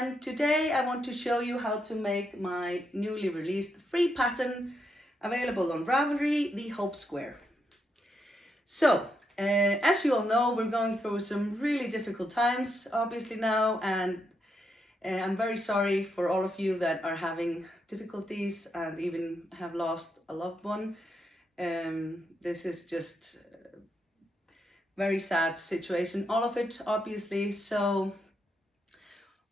and today I want to show you how to make my newly released free pattern available on Ravelry, the Hope Square. So, as you all know, we're going through some really difficult times obviously now, and I'm very sorry for all of you that are having difficulties and even have lost a loved one. This is just a very sad situation, all of it obviously. So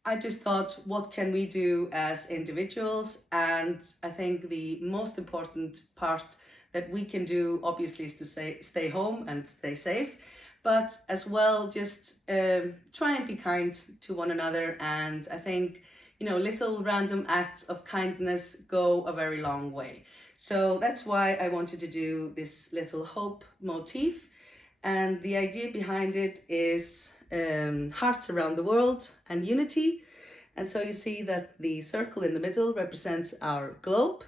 I just thought, what can we do as individuals? And I think the most important part that we can do obviously is to stay home and stay safe, but as well just try and be kind to one another. And I think, you know, little random acts of kindness go a very long way. So that's why I wanted to do this little hope motif, and the idea behind it is hearts around the world and unity. And so you see that the circle in the middle represents our globe,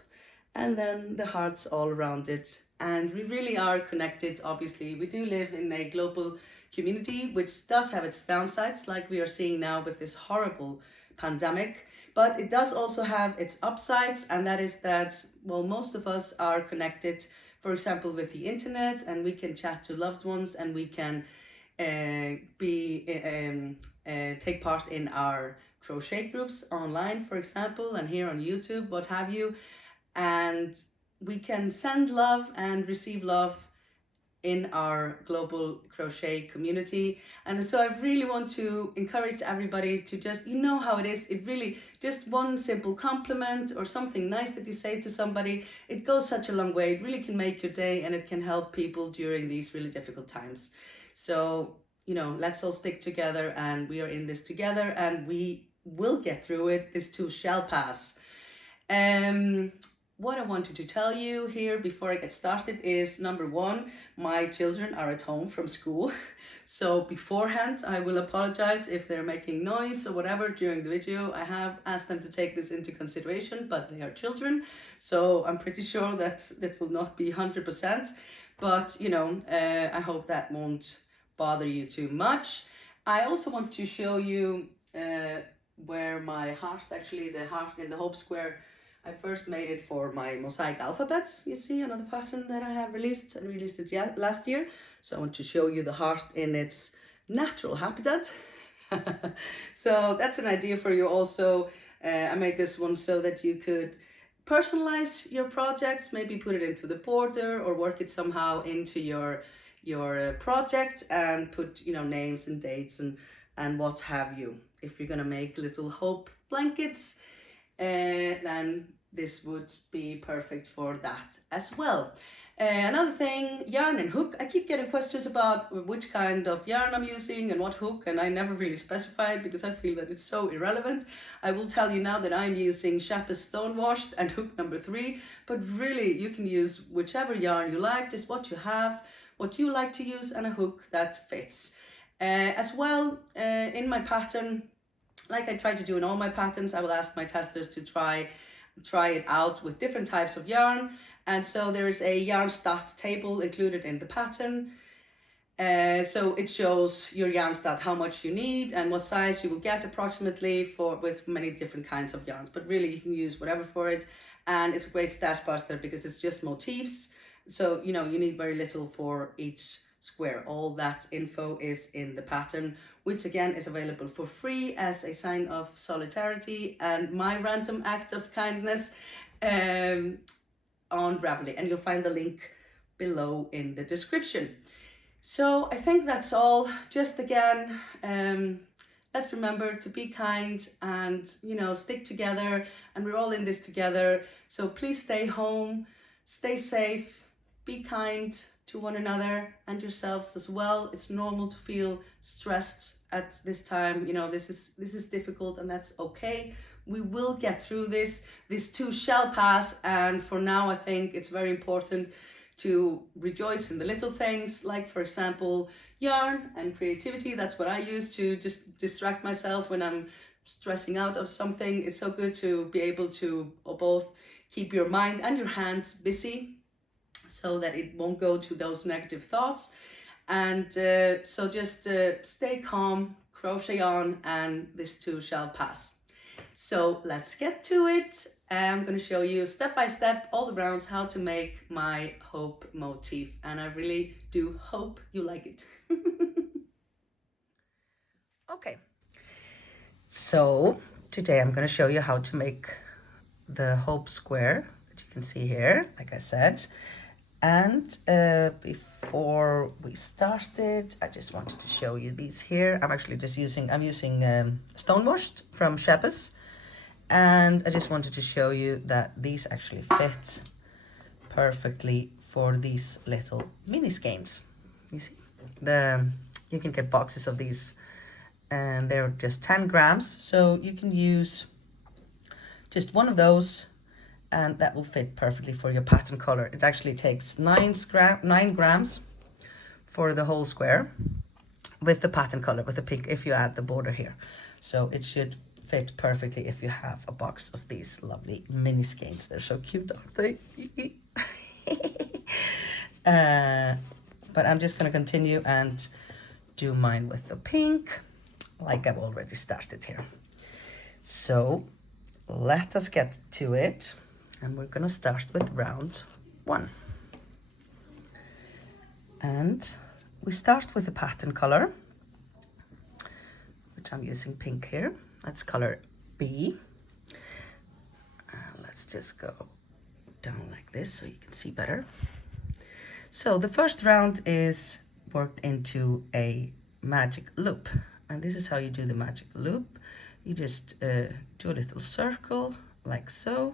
and then the hearts all around it. And we really are connected. Obviously, we do live in a global community, which does have its downsides, like we are seeing now with this horrible pandemic. But it does also have its upsides, and that is that, well, most of us are connected, for example, with the internet, and we can chat to loved ones, and we can take part in our crochet groups online, for example, and here on YouTube, what have you. And we can send love and receive love in our global crochet community. And so I really want to encourage everybody to just, you know how it is, it really, just one simple compliment or something nice that you say to somebody, it goes such a long way. It really can make your day, and it can help people during these really difficult times. So, you know, let's all stick together, and we are in this together, and we will get through it. This too shall pass. What I wanted to tell you here before I get started is, number one, my children are at home from school. So beforehand, I will apologize if they're making noise or whatever during the video. I have asked them to take this into consideration, but they are children. So I'm pretty sure that that will not be 100%. But, you know, I hope that won't bother you too much. I also want to show you where my heart, actually the heart in the Hope Square, I first made it for my Mosaic Alphabet. You see, another pattern that I have released. I released it last year. So I want to show you the heart in its natural habitat. So that's an idea for you also. I made this one so that you could personalize your projects, maybe put it into the border or work it somehow into your project, and put, you know, names and dates and what have you. If you're gonna make little hope blankets, then this would be perfect for that as well. Another thing, yarn and hook. I keep getting questions about which kind of yarn I'm using and what hook, and I never really specified because I feel that it's so irrelevant. I will tell you now that I'm using Chapa's Stone Washed and hook number 3, but really you can use whichever yarn you like, just what you have, what you like to use, and a hook that fits. As well, in my pattern, like I try to do in all my patterns, I will ask my testers to try it out with different types of yarn. And so there is a yarn stat table included in the pattern. So it shows your yarn stat, how much you need and what size you will get approximately with many different kinds of yarns. But really you can use whatever for it. And it's a great stash buster because it's just motifs. So, you know, you need very little for each square. All that info is in the pattern, which again is available for free as a sign of solidarity and my random act of kindness on Ravelry, and you'll find the link below in the description. So I think that's all. Just again, let's remember to be kind and, you know, stick together, and we're all in this together. So please stay home, stay safe, be kind to one another and yourselves as well. It's normal to feel stressed at this time. You know, this is difficult, and that's okay. We will get through this. This too shall pass. And for now, I think it's very important to rejoice in the little things, like, for example, yarn and creativity. That's what I use to just distract myself when I'm stressing out of something. It's so good to be able to both keep your mind and your hands busy, so that it won't go to those negative thoughts. And so just stay calm, crochet on, and this too shall pass. So let's get to it. I'm going to show you step by step all the rounds how to make my hope motif, and I really do hope you like it. Okay, so today I'm going to show you how to make the hope square that you can see here, like I said. And before we started, I just wanted to show you these here. I'm using stone washed from Shepherd's, and I just wanted to show you that these actually fit perfectly for these little mini skeins. You see, you can get boxes of these, and they're just 10 grams, so you can use just one of those, and that will fit perfectly for your pattern color. It actually takes 9 grams for the whole square with the pattern color, with the pink, if you add the border here. So it should fit perfectly if you have a box of these lovely mini skeins. They're so cute, aren't they? But I'm just going to continue and do mine with the pink, like I've already started here. So let us get to it, and we're going to start with round 1. And we start with the pattern color, which I'm using pink here. That's color B. Let's just go down like this so you can see better. So the first round is worked into a magic loop, and this is how you do the magic loop. You just do a little circle like so,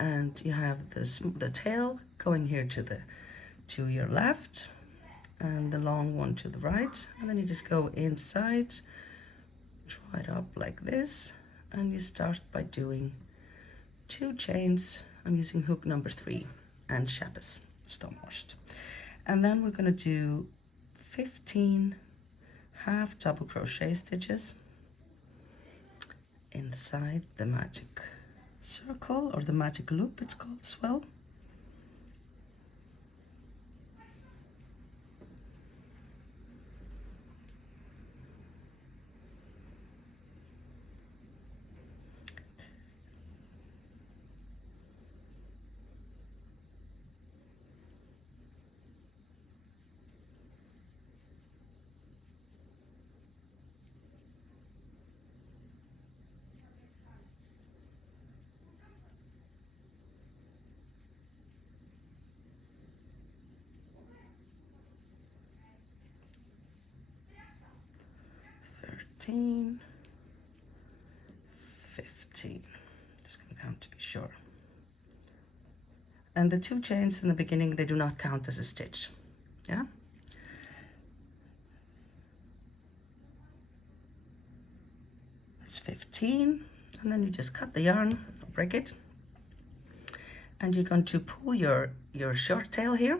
and you have the tail going here to your left, and the long one to the right, and then you just go inside, draw it up like this, and you start by doing 2 chains. I'm using hook number 3 and Shepherd's stone washed, and then we're going to do 15 half double crochet stitches inside the magic circle, or the magic loop it's called as well. $13, $15. Just gonna count to be sure. And the 2 chains in the beginning, they do not count as a stitch. Yeah. That's 15, and then you just cut the yarn or break it, and you're going to pull your short tail here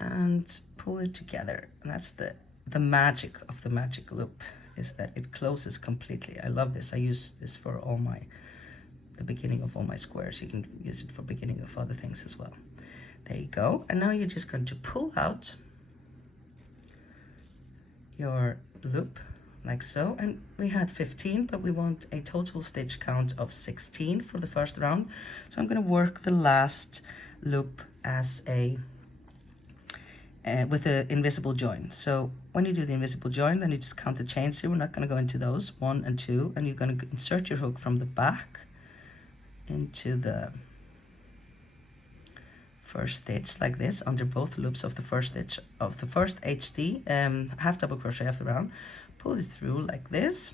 and pull it together, and that's the magic of the magic loop, is that it closes completely. I love this. I use this for the beginning of all my squares. You can use it for beginning of other things as well. There you go. And now you're just going to pull out your loop like so, and we had 15, but we want a total stitch count of 16 for the first round. So I'm going to work the last loop as with an invisible join. So when you do the invisible join, then you just count the chains here. We're not going to go into those, 1 and 2, and you're going to insert your hook from the back into the first stitch like this, under both loops of the first stitch of the first HD half double crochet of the round. Pull it through like this,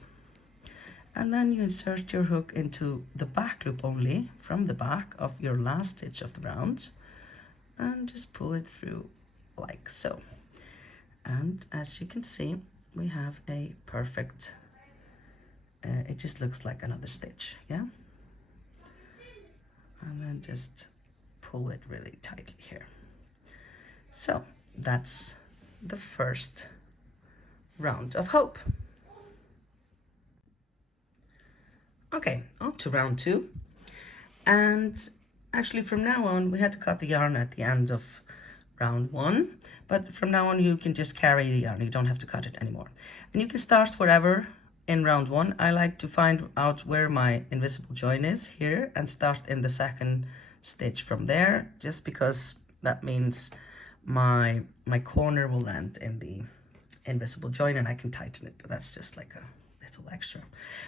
and then you insert your hook into the back loop only from the back of your last stitch of the round, and just pull it through like so. And as you can see, we have a perfect it just looks like another stitch, yeah. And then just pull it really tightly here. So that's the first round of hope. Okay, on to round 2. And actually from now on, we had to cut the yarn at the end of round 1, but from now on you can just carry the yarn. You don't have to cut it anymore. And you can start wherever in round 1, I like to find out where my invisible join is here and start in the second stitch from there, just because that means my corner will land in the invisible join and I can tighten it, but that's just like a little extra.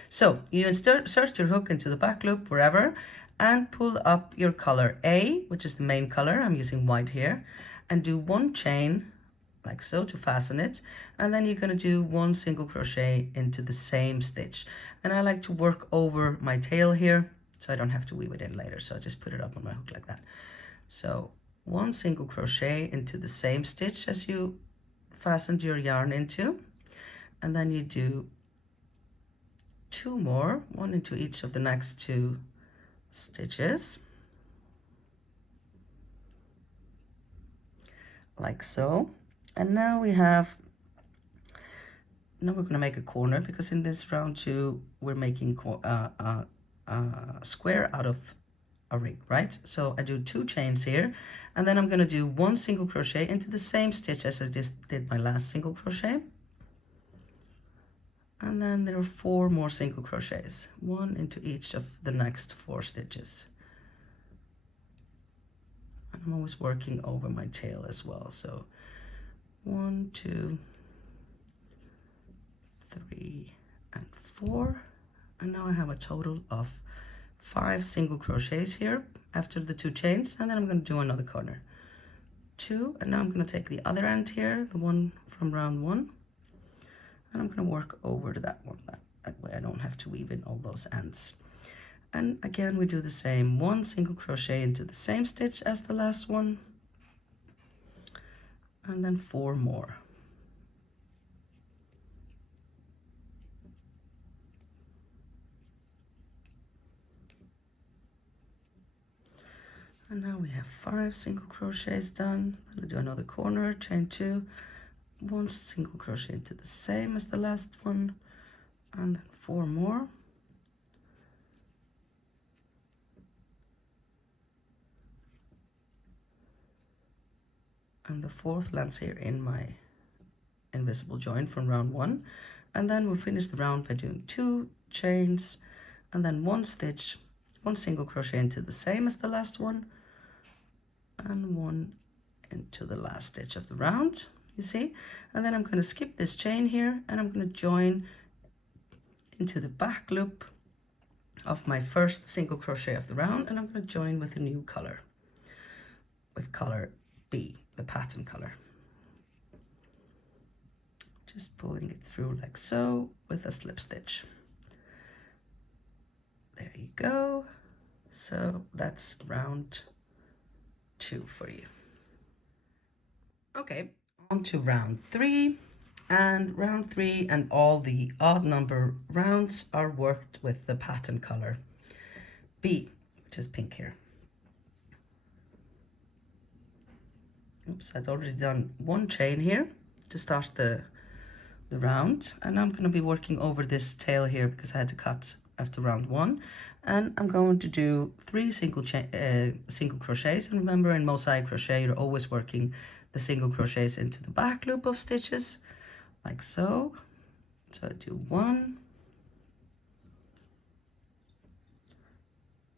So you insert your hook into the back loop wherever and pull up your color A, which is the main color. I'm using white here, and do 1 chain like so to fasten it, and then you're going to do 1 single crochet into the same stitch. And I like to work over my tail here so I don't have to weave it in later, so I just put it up on my hook like that. So 1 single crochet into the same stitch as you fastened your yarn into, and then you do 2 more, 1 into each of the next 2 stitches like so. And now we're going to make a corner, because in this round 2 we're making a square out of a ring, right? So I do 2 chains here, and then I'm going to do 1 single crochet into the same stitch as I just did my last single crochet, and then there are 4 more single crochets, 1 into each of the next 4 stitches. I'm always working over my tail as well, so 1, 2, 3, and 4, and now I have a total of 5 single crochets here after the 2 chains, and then I'm going to do another corner, 2, and now I'm going to take the other end here, the one from round 1, and I'm going to work over to that one. That way I don't have to weave in all those ends. And again we do the same, 1 single crochet into the same stitch as the last one, and then 4 more. And now we have 5 single crochets done. I'll do another corner, chain 2, 1 single crochet into the same as the last one, and then 4 more. And the 4th lands here in my invisible join from round 1, and then we'll finish the round by doing 2 chains and then 1 stitch, 1 single crochet into the same as the last one, and 1 into the last stitch of the round, you see. And then I'm going to skip this chain here, and I'm going to join into the back loop of my first single crochet of the round, and I'm going to join with a new color, with color B, the pattern color. Just pulling it through like so with a slip stitch. There you go. So that's round 2 for you. Okay, on to round 3. And round 3 and all the odd number rounds are worked with the pattern color B, which is pink here. Oops, I'd already done 1 chain here to start the round, and I'm going to be working over this tail here because I had to cut after round 1, and I'm going to do 3 single crochets. And remember, in Mosaic Crochet you're always working the single crochets into the back loop of stitches like so. So I do 1,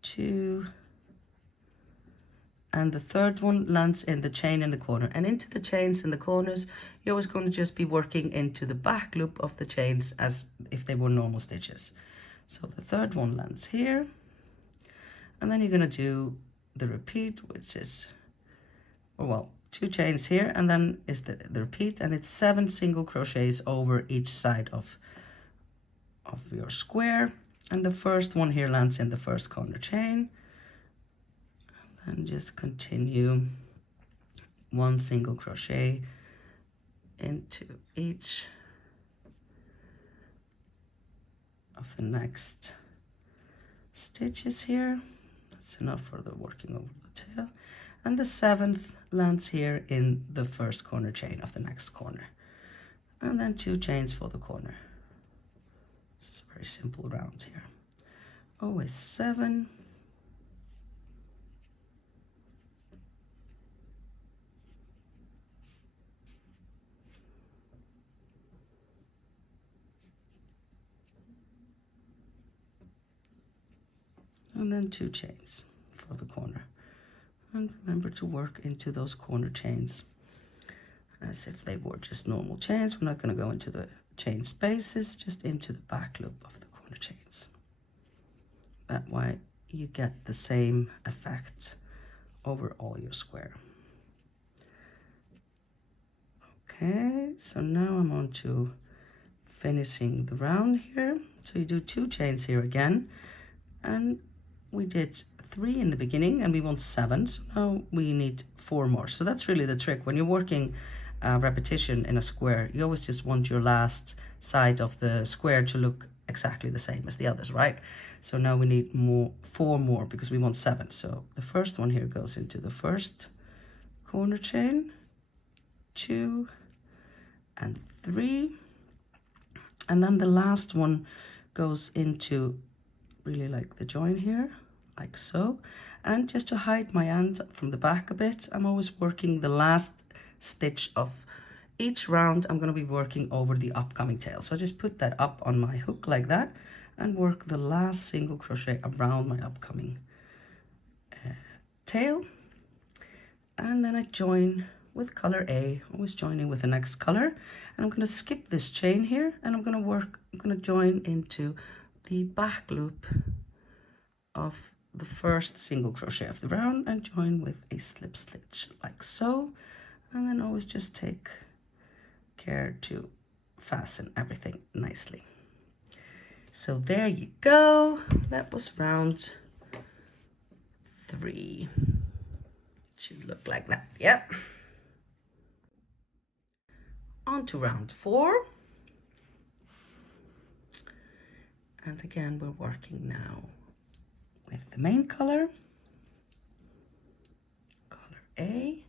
2, and the 3rd one lands in the chain in the corner, and into the chains in the corners you're always going to just be working into the back loop of the chains as if they were normal stitches. So the 3rd one lands here, and then you're going to do the repeat, which is, or well, 2 chains here, and then is the repeat, and it's 7 single crochets over each side of your square, and the first one here lands in the first corner chain, and just continue 1 single crochet into each of the next stitches here. That's enough for the working over the tail, and the 7th lands here in the first corner chain of the next corner, and then 2 chains for the corner. This is a very simple round here. Always 7, and then 2 chains for the corner. And remember to work into those corner chains as if they were just normal chains. We're not going to go into the chain spaces, just into the back loop of the corner chains. That way you get the same effect over all your square. Okay, so now I'm on to finishing the round here. So you do 2 chains here again, and we did 3 in the beginning and we want 7, so now we need 4 more. So that's really the trick when you're working repetition in a square. You always just want your last side of the square to look exactly the same as the others, right? So now we need 4 more because we want 7. So the first one here goes into the first corner chain, 2 and 3, and then the last one goes into really like the join here, like so. And just to hide my hand from the back a bit, I'm always working the last stitch of each round. I'm going to be working over the upcoming tail, so I just put that up on my hook like that and work the last single crochet around my upcoming tail, and then I join with color A, always joining with the next color, and I'm going to skip this chain here, and I'm going to join into the back loop of the first single crochet of the round and join with a slip stitch like so, and then always just take care to fasten everything nicely. So there you go, that was round 3. Should look like that. Yep. On to round 4, and again we're working now with the main color A,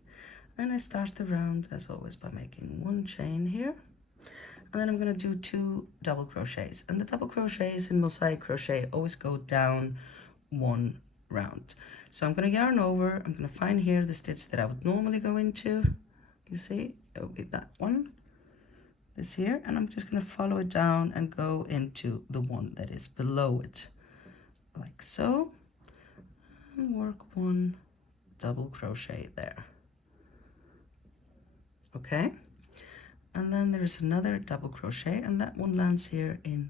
and I start the round as always by making 1 chain here, and then I'm going to do 2 double crochets, and the double crochets in Mosaic Crochet always go down 1 round. So I'm going to yarn over, I'm going to find here the stitch that I would normally go into. You see, it will be that one, this here, and I'm just going to follow it down and go into the one that is below it, like so, and work 1 double crochet there. Okay, and then there's another double crochet, and that one lands here in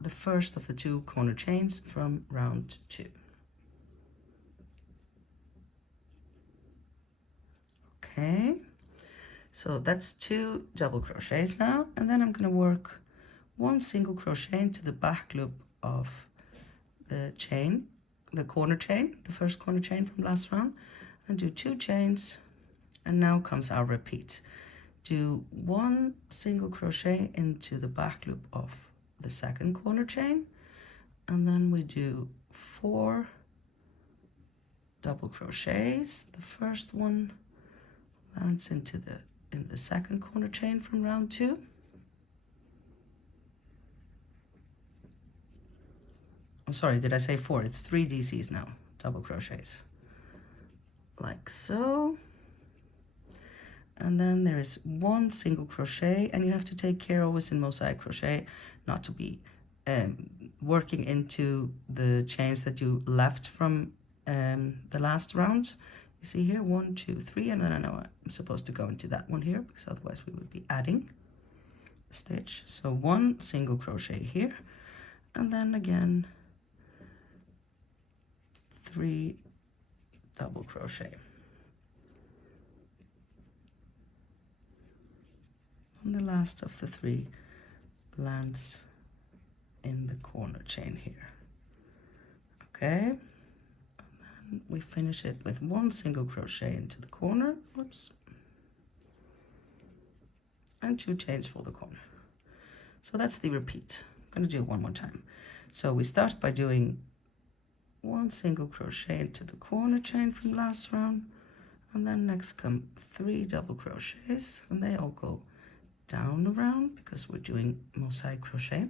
the first of the 2 corner chains from round 2. Okay, so that's 2 double crochets now, and then I'm going to work 1 single crochet into the back loop of the chain, the corner chain, the first corner chain from last round, and do 2 chains, and now comes our repeat. Do 1 single crochet into the back loop of the second corner chain, and then we do 4 double crochets. The first one lands into the second corner chain from round 2. I'm sorry, did I say 4? It's 3 DCs now, double crochets, like so. And then there is 1 single crochet, and you have to take care always in Mosaic Crochet not to be working into the chains that you left from the last round. You see here, 1, 2, 3, and then I know I'm supposed to go into that one here because otherwise we would be adding a stitch. So 1 single crochet here, and then again 3 double crochet. And the last of the 3 lands in the corner chain here. Okay, and then we finish it with 1 single crochet into the corner, whoops, and 2 chains for the corner. So that's the repeat. I'm going to do it one more time. So we start by doing 1 single crochet into the corner chain from last round, and then next come 3 double crochets, and they all go down around because we're doing Mosaic Crochet,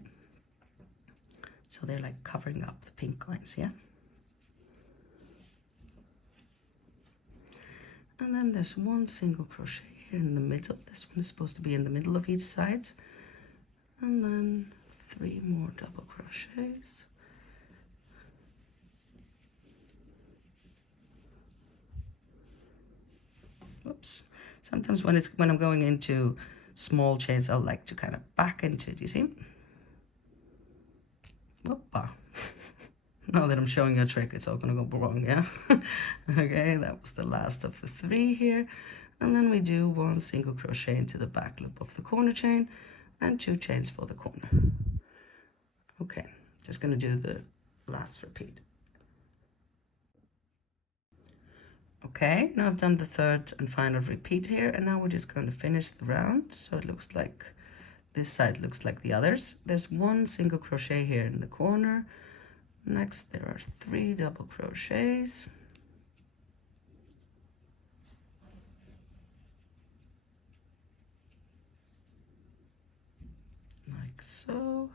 so they're like covering up the pink lines, yeah. And then there's 1 single crochet here in the middle. This one is supposed to be in the middle of each side, and then 3 more double crochets, Sometimes when I'm going into small chains, I'll like to kind of back into it, you see? Whoopa. Now that I'm showing you a trick, it's all gonna go wrong, yeah? Okay, that was the last of the 3 here. And then we do 1 single crochet into the back loop of the corner chain and 2 chains for the corner. Okay, just gonna do the last repeat. Okay, now I've done the 3rd and final repeat here, and now we're just going to finish the round. So it looks like this side looks like the others. There's 1 single crochet here in the corner. Next there are 3 double crochets. Like so.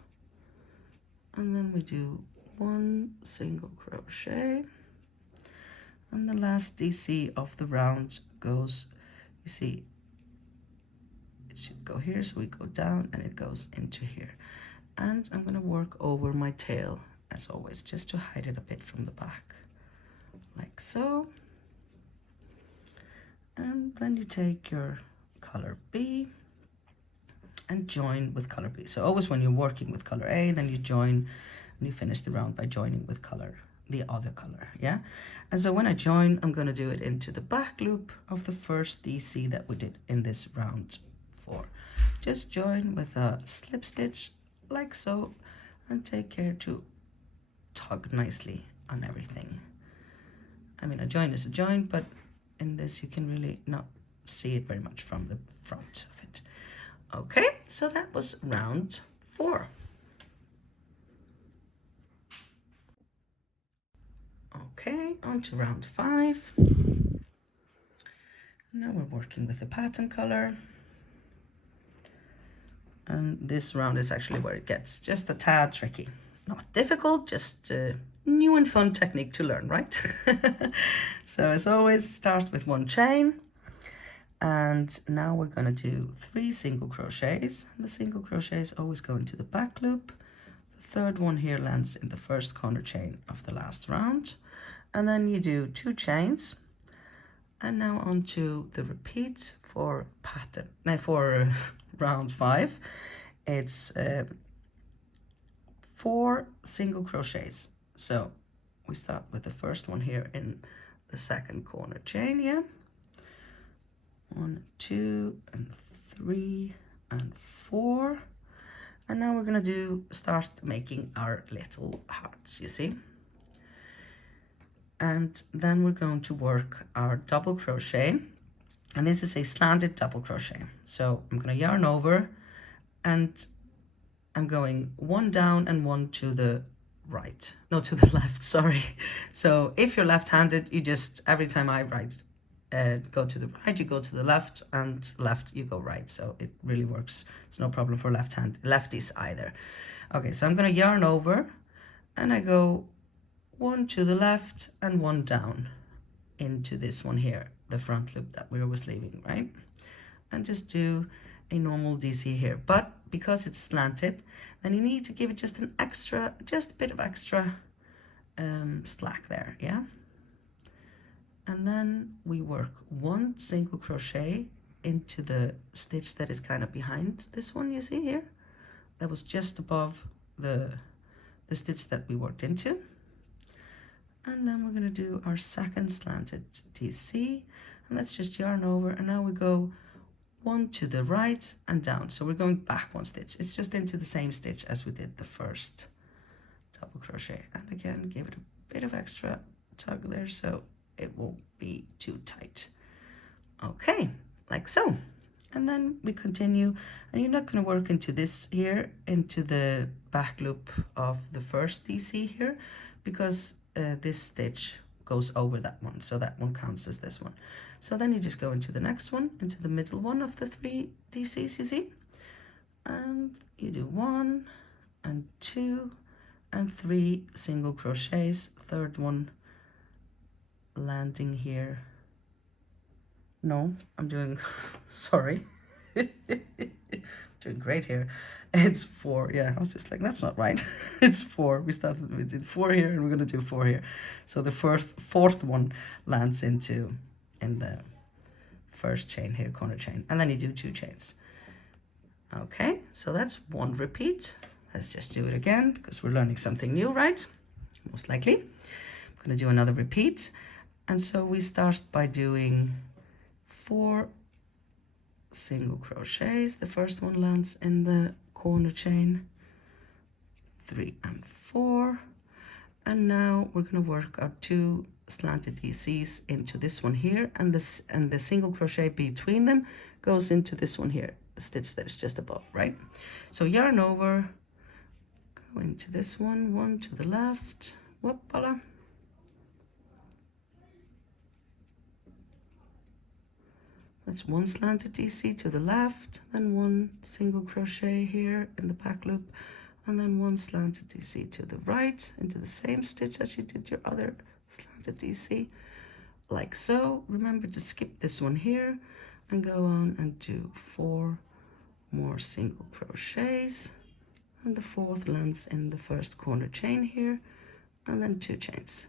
And then we do 1 single crochet. And the last DC of the round goes, you see, it should go here, so we go down and it goes into here. And I'm going to work over my tail, as always, just to hide it a bit from the back, like so. And then you take your color B and join with color B. So always when you're working with color A, then you join and you finish the round by joining with the other color, yeah? And so when I join, I'm going to do it into the back loop of the first DC that we did in this round 4. Just join with a slip stitch like so, and take care to tug nicely on everything. I mean, a join is a join, but in this you can really not see it very much from the front of it. Okay, so that was round 4. Okay, on to round 5. Now we're working with the pattern color. And this round is actually where it gets just a tad tricky. Not difficult, just a new and fun technique to learn, right? So as always, start with 1 chain. And now we're going to do 3 single crochets. The single crochets always go into the back loop. The 3rd one here lands in the first corner chain of the last round. And then you do 2 chains. And now on to the repeat for pattern. Now for round 5, it's 4 single crochets. So we start with the first one here in the 2nd corner chain, yeah? 1, 2, and 3, and 4. And now we're gonna start making our little hearts, you see? And then we're going to work our double crochet, and this is a slanted double crochet. So I'm going to yarn over, and I'm going 1 down and 1 to the right, no, to the left, sorry. So if you're left-handed, you just, every time I go to the right, you go to the left, and left, you go right. So it really works. It's no problem for lefties either. Okay, so I'm going to yarn over, and I go 1 to the left and 1 down into this one here, the front loop that we're always leaving, right? And just do a normal DC here. But because it's slanted, then you need to give it just a bit of extra slack there, yeah? And then we work 1 single crochet into the stitch that is kind of behind this one, you see here? That was just above the stitch that we worked into. And then we're going to do our 2nd slanted DC, and let's just yarn over, and now we go 1 to the right and down. So we're going back 1 stitch. It's just into the same stitch as we did the first double crochet. And again, give it a bit of extra tug there so it won't be too tight. Okay, like so. And then we continue, and you're not going to work into this here, into the back loop of the first DC here, because this stitch goes over that one, so that one counts as this one. So then you just go into the next one, into the middle one of the 3 DCs, you see, and you do 1 and 2 and 3 single crochets, 3rd one landing here. No, I'm doing sorry. Doing great here. It's 4. Yeah, I was just like, that's not right. It's 4. We did 4 here, and we're gonna do 4 here. So the fourth one lands in the first chain here, corner chain, and then you do 2 chains. Okay, so that's 1 repeat. Let's just do it again because we're learning something new, right? Most likely. I'm going to do another repeat. And so we start by doing 4 single crochets. The first one lands in the corner chain, 3 and 4. And now we're going to work our 2 slanted DCs into this one here, and the single crochet between them goes into this one here, the stitch that is just above, right? So yarn over, go into this one to the left, whoop, voila. That's 1 slanted DC to the left, then 1 single crochet here in the back loop, and then 1 slanted DC to the right into the same stitch as you did your other slanted DC, like so. Remember to skip this one here and go on and do 4 more single crochets, and the 4th lands in the first corner chain here, and then 2 chains.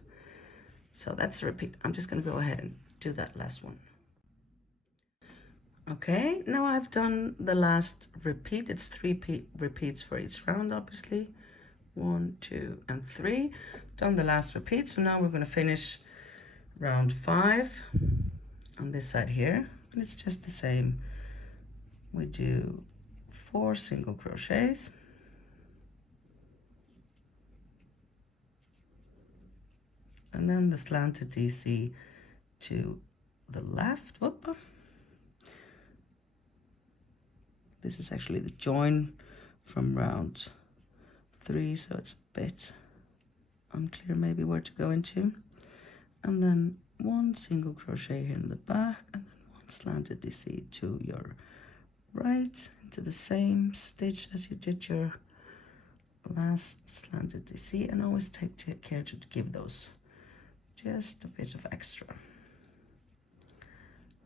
So that's a repeat. I'm just going to go ahead and do that last one. Okay, now I've done the last repeat. It's 3 repeats for each round, obviously. 1, 2, and 3. Done the last repeat, so now we're going to finish round 5 on this side here, and it's just the same. We do 4 single crochets, and then the slanted DC to the left. Whoop. This is actually the join from round 3, so it's a bit unclear maybe where to go into. And then 1 single crochet here in the back, and then 1 slanted DC to your right into the same stitch as you did your last slanted DC, and always take care to give those just a bit of extra,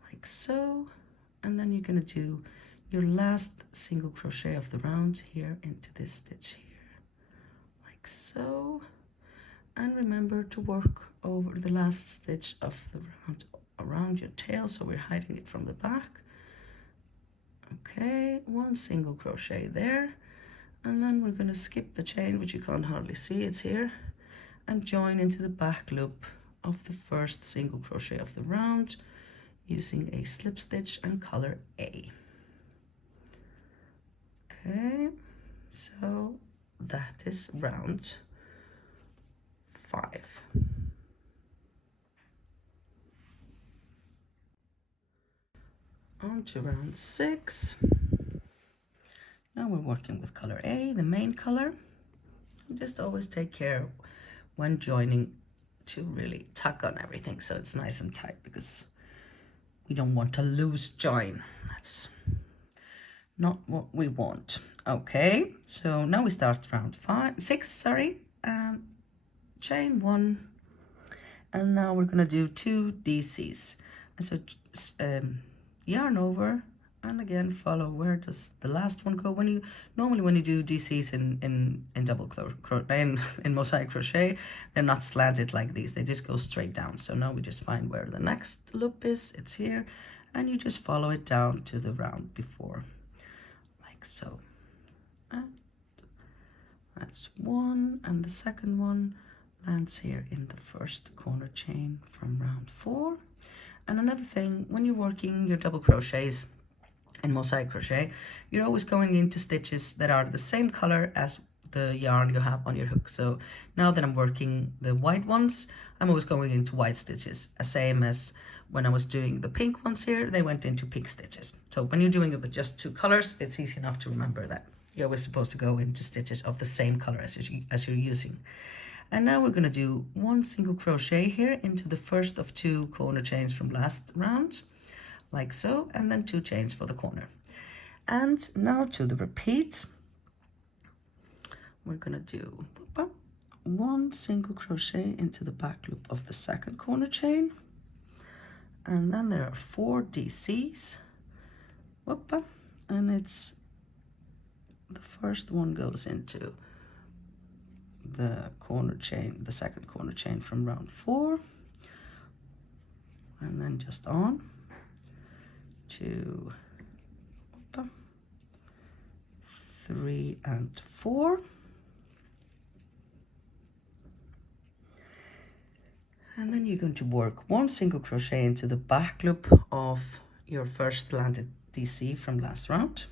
like so. And then you're going to do your last single crochet of the round here into this stitch here, like so. And remember to work over the last stitch of the round around your tail, so we're hiding it from the back. Okay, 1 single crochet there, and then we're going to skip the chain, which you can't hardly see, it's here, and join into the back loop of the first single crochet of the round using a slip stitch and color A. Okay, so that is round 5. On to round 6. Now we're working with color A, the main color. Just always take care when joining to really tuck on everything so it's nice and tight, because we don't want to loose join. That's not what we want. Okay, so now we start round 6, chain 1, and now we're going to do 2 DCs. And so yarn over, and again follow where does the last one go. When you do DCs in Mosaic Crochet, they're not slanted like these, they just go straight down. So now we just find where the next loop is, it's here, and you just follow it down to the round before, like so. And that's 1, and the second one lands here in the first corner chain from round 4. And another thing, when you're working your double crochets in Mosaic Crochet, you're always going into stitches that are the same color as the yarn you have on your hook. So now that I'm working the white ones, I'm always going into white stitches, same as when I was doing the pink ones here, they went into pink stitches. So when you're doing it with just 2 colors, it's easy enough to remember that you're always supposed to go into stitches of the same color as you're using. And now we're going to do 1 single crochet here into the first of 2 corner chains from last round, like so, and then 2 chains for the corner. And now to the repeat, we're going to do 1 single crochet into the back loop of the second corner chain, and then there are 4 DCs, and it's the first one goes into the corner chain, the second corner chain from round 4, and then just on, 2, 3 and 4. And then you're going to work 1 single crochet into the back loop of your first landed DC from last round.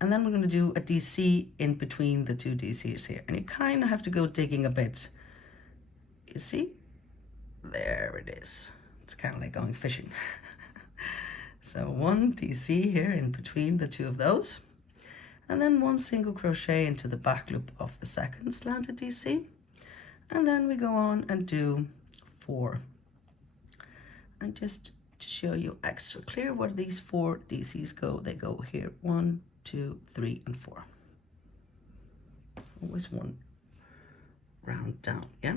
And then we're going to do a DC in between the 2 DCs here. And you kind of have to go digging a bit. You see? There it is. It's kind of like going fishing. So 1 DC here in between the 2 of those. And then 1 single crochet into the back loop of the second slanted DC. And then we go on and do 4. And just to show you extra clear where these 4 DCs go, they go here 1, 2, 3 and 4. Always 1 round down, yeah.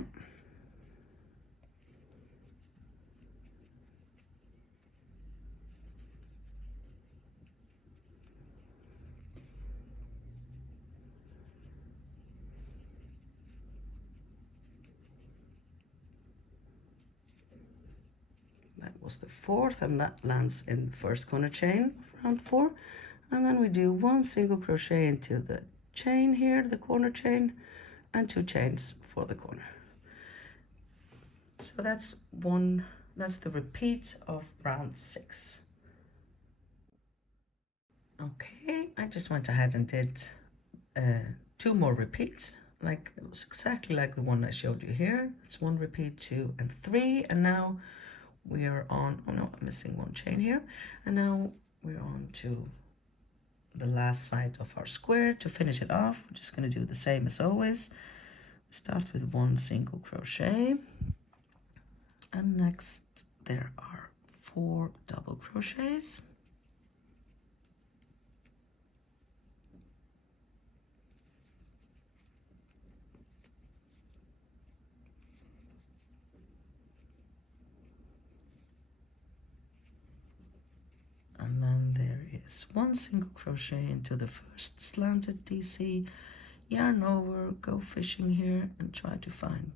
That was the 4th, and that lands in the first corner chain of round 4. And then we do 1 single crochet into the chain here, the corner chain, and 2 chains for the corner. So that's the repeat of round 6. Okay, I just went ahead and did 2 more repeats. Like it was exactly like the one I showed you here. It's 1 repeat, 2 and 3, and now we are on, oh no, I'm missing 1 chain here, and now we're on to the last side of our square. To finish it off, we're just going to do the same as always. Start with 1 single crochet, and next there are 4 double crochets. And then there is 1 single crochet into the first slanted DC, yarn over, go fishing here and try to find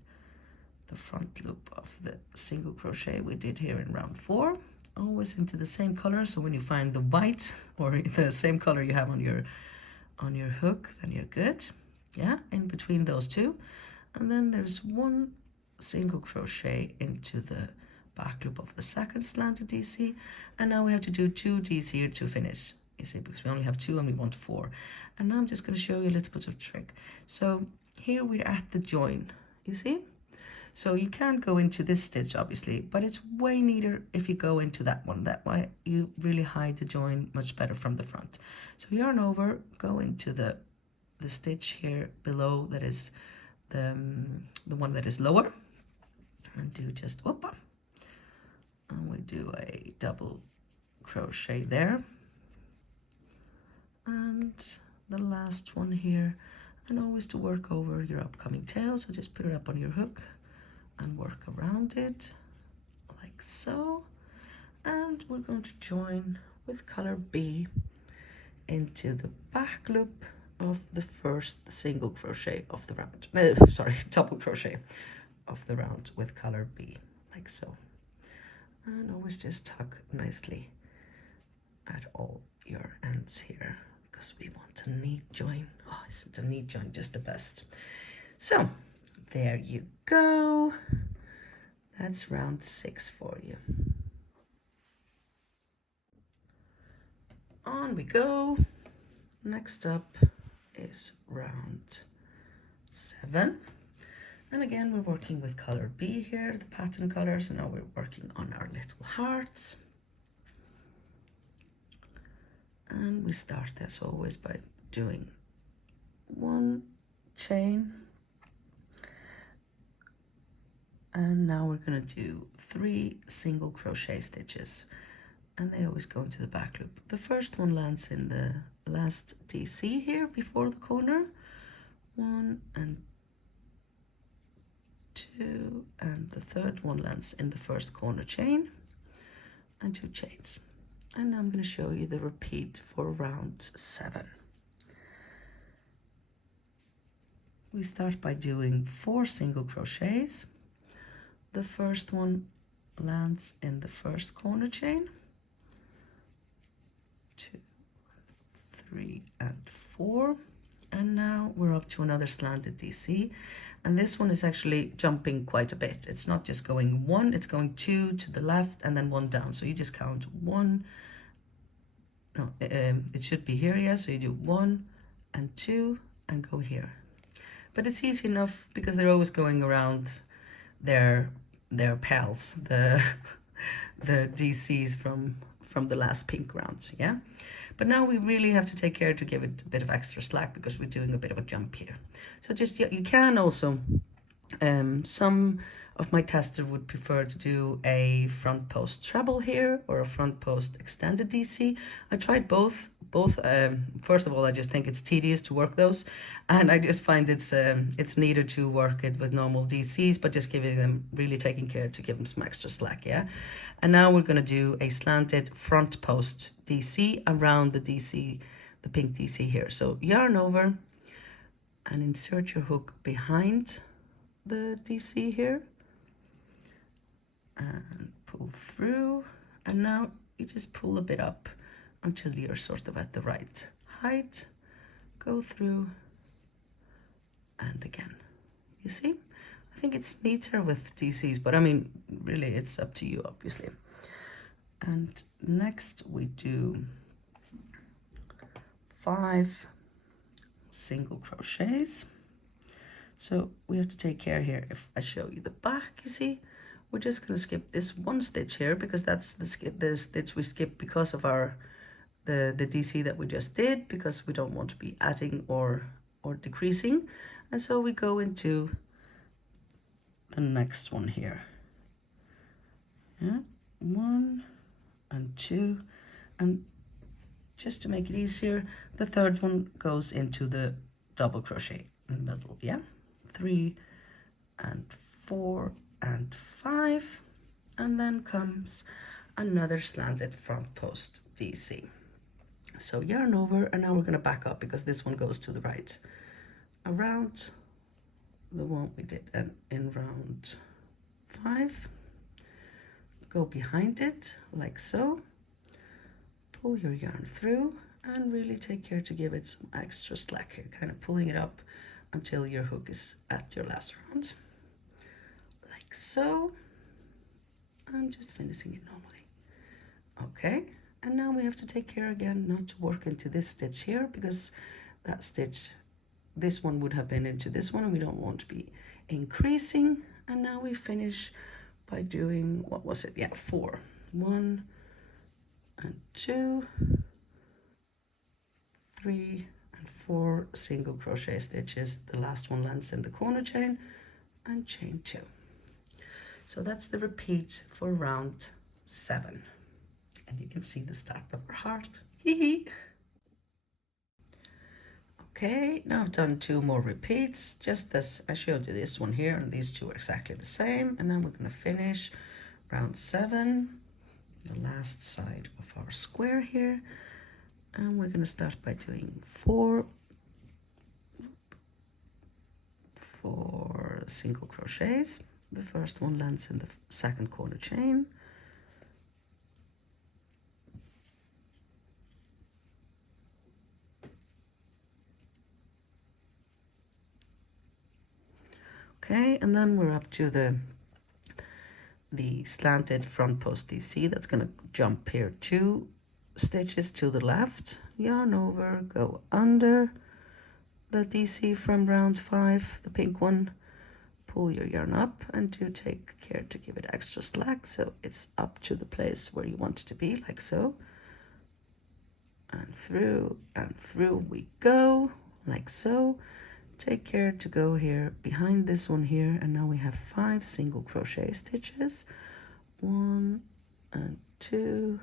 the front loop of the single crochet we did here in round 4. Always into the same color, so when you find the white or the same color you have on your hook, then you're good. Yeah, in between those 2. And then there's 1 single crochet into the back loop of the second slanted DC, and now we have to do 2 DC here to finish, you see, because we only have 2 and we want 4. And now I'm just going to show you a little bit of a trick. So here we're at the join, you see, so you can't go into this stitch obviously, but it's way neater if you go into that one. That way you really hide the join much better from the front. So yarn over, go into the stitch here below, that is the one that is lower, and do just whoop, and we do a double crochet there, and the last one here, and always to work over your upcoming tail, so just put it up on your hook and work around it like so. And we're going to join with color B into the back loop of the first single crochet of the round, double crochet of the round with color B, like so. And always just tuck nicely at all your ends here, because we want a neat join. Oh, isn't a neat join just the best? So there you go. That's round 6 for you. On we go. Next up is round 7. And again, we're working with color B here, the pattern colors, and now we're working on our little hearts. And we start as always by doing 1 chain. And now we're going to do 3 single crochet stitches, and they always go into the back loop. The first one lands in the last DC here before the corner, 1 and 2, and the third one lands in the first corner chain, and 2 chains. And now I'm going to show you the repeat for round 7. We start by doing 4 single crochets. The first one lands in the first corner chain, 2, 3, and 4. And now we're up to another slanted DC, and this one is actually jumping quite a bit. It's not just going 1, it's going 2 to the left and then 1 down. So you just count 1, no, it should be here, yeah, so you do 1 and 2 and go here. But it's easy enough because they're always going around their pals, the DCs from the last pink round, yeah? But now we really have to take care to give it a bit of extra slack because we're doing a bit of a jump here. So just, you can also, some of my testers would prefer to do a front post treble here or a front post extended DC. I tried both. First of all, I just think it's tedious to work those, and I just find it's neater to work it with normal DCs, but just giving them, really taking care to give them some extra slack, yeah? And now we're gonna do a slanted front post DC around the DC, the pink DC here. So yarn over and insert your hook behind the DC here and pull through, and now you just pull a bit up until you're sort of at the right height, go through, and again, you see? I think it's neater with DCs, but I mean, really it's up to you, obviously. And next we do 5 single crochets. So we have to take care here. If I show you the back, you see, we're just going to skip this 1 stitch here because that's the stitch we skip because of the DC that we just did, because we don't want to be adding or decreasing. And so we go into the next one here. Yeah, 1 and 2, and just to make it easier, the third one goes into the double crochet in the middle, yeah? 3 and 4 and 5, and then comes another slanted front post DC. So yarn over, and now we're going to back up because this one goes to the right, around the one we did in round 5, go behind it like so, pull your yarn through, and really take care to give it some extra slack here, kind of pulling it up until your hook is at your last round, like so, and just finishing it normally. Okay, and now we have to take care again not to work into this stitch here, because that stitch, this one would have been into this one, and we don't want to be increasing. And now we finish by doing, what was it? Yeah, 4. 1 and 2, 3 and 4 single crochet stitches. The last one lands in the corner chain and chain 2. So that's the repeat for round 7. And you can see the start of our heart. Hee hee. Okay, now I've done 2 more repeats, just as I showed you this one here, and these 2 are exactly the same. And now we're going to finish round 7, the last side of our square here. And we're going to start by doing 4 single crochets. The first one lands in the second corner chain. Okay, and then we're up to the slanted front post DC. That's going to jump here 2 stitches to the left, yarn over, go under the DC from round 5, the pink one, pull your yarn up, and do take care to give it extra slack so it's up to the place where you want it to be, like so. And through we go, like so. Take care to go here behind this one here, and now we have 5 single crochet stitches, 1 and 2,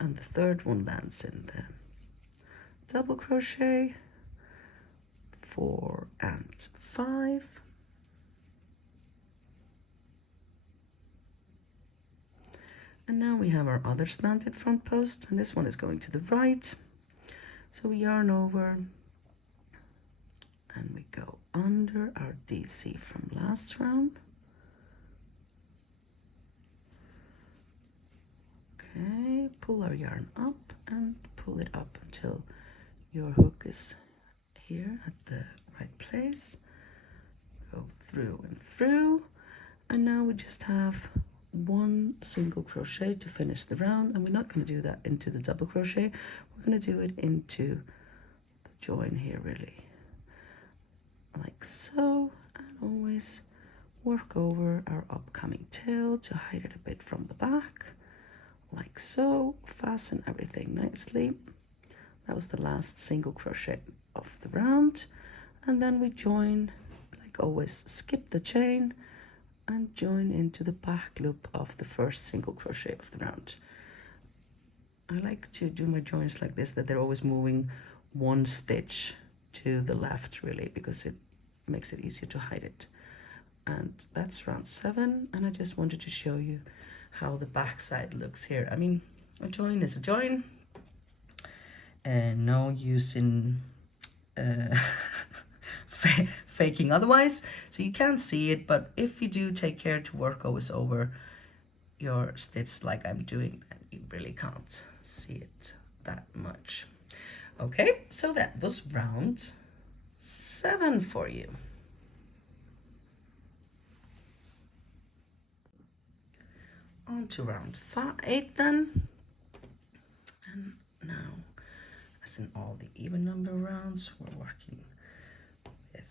and the third one lands in the double crochet, 4 and 5, and now we have our other slanted front post, and this one is going to the right, so we yarn over and we go under our DC from last round. Okay, pull our yarn up and pull it up until your hook is here at the right place. Go through and through, and now we just have one single crochet to finish the round, and we're not going to do that into the double crochet. We're going to do it into the join here, really, like so, and always work over our upcoming tail to hide it a bit from the back, like so. Fasten everything nicely. That was the last single crochet of the round, and then we join, like always, skip the chain and join into the back loop of the first single crochet of the round. I like to do my joins like this, that they're always moving one stitch to the left, really, because it makes it easier to hide it. And that's round 7, and I just wanted to show you how the back side looks here. I mean, a join is a join, and no use in faking otherwise, so you can't see it, but if you do take care to work always over your stitch like I'm doing, then you really can't see it that much. Okay, so that was round 7 for you. On to round 8 then, and now, as in all the even number rounds, we're working with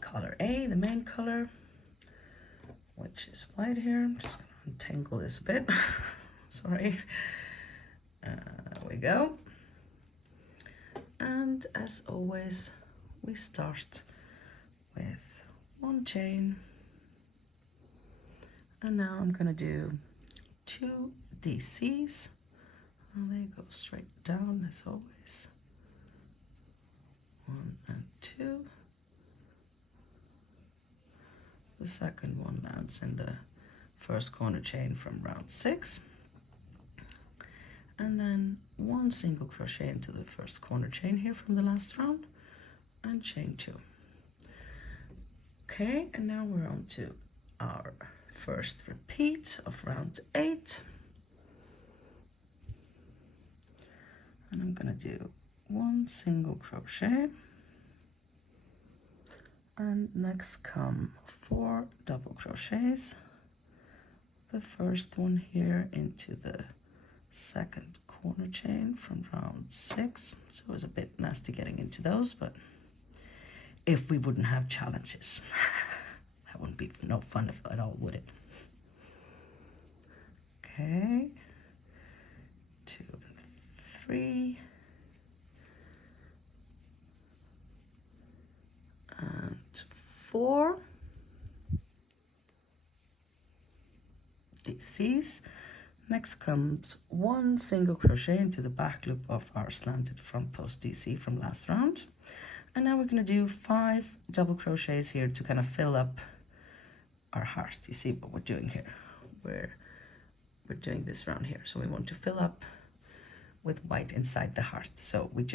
color A, the main color, which is white here. I'm just going to untangle this a bit. Sorry. There we go. And as always, we start with one chain, and now I'm going to do 2 DCs, and they go straight down as always. 1 and 2. The second one lands in the first corner chain from round 6, and then 1 single crochet into the first corner chain here from the last round, and chain 2. Okay, and now we're on to our first repeat of round 8, and I'm gonna do 1 single crochet, and next come 4 double crochets. The first one here into the second corner chain from round 6, so it was a bit nasty getting into those, but if we wouldn't have challenges, that wouldn't be no fun at all, would it? Okay, 2 and 3, and 4 DCs. Next comes 1 single crochet into the back loop of our slanted front post DC from last round, and now we're going to do 5 double crochets here to kind of fill up our heart. You see what we're doing here? We're doing this round here, so we want to fill up with white inside the heart. So we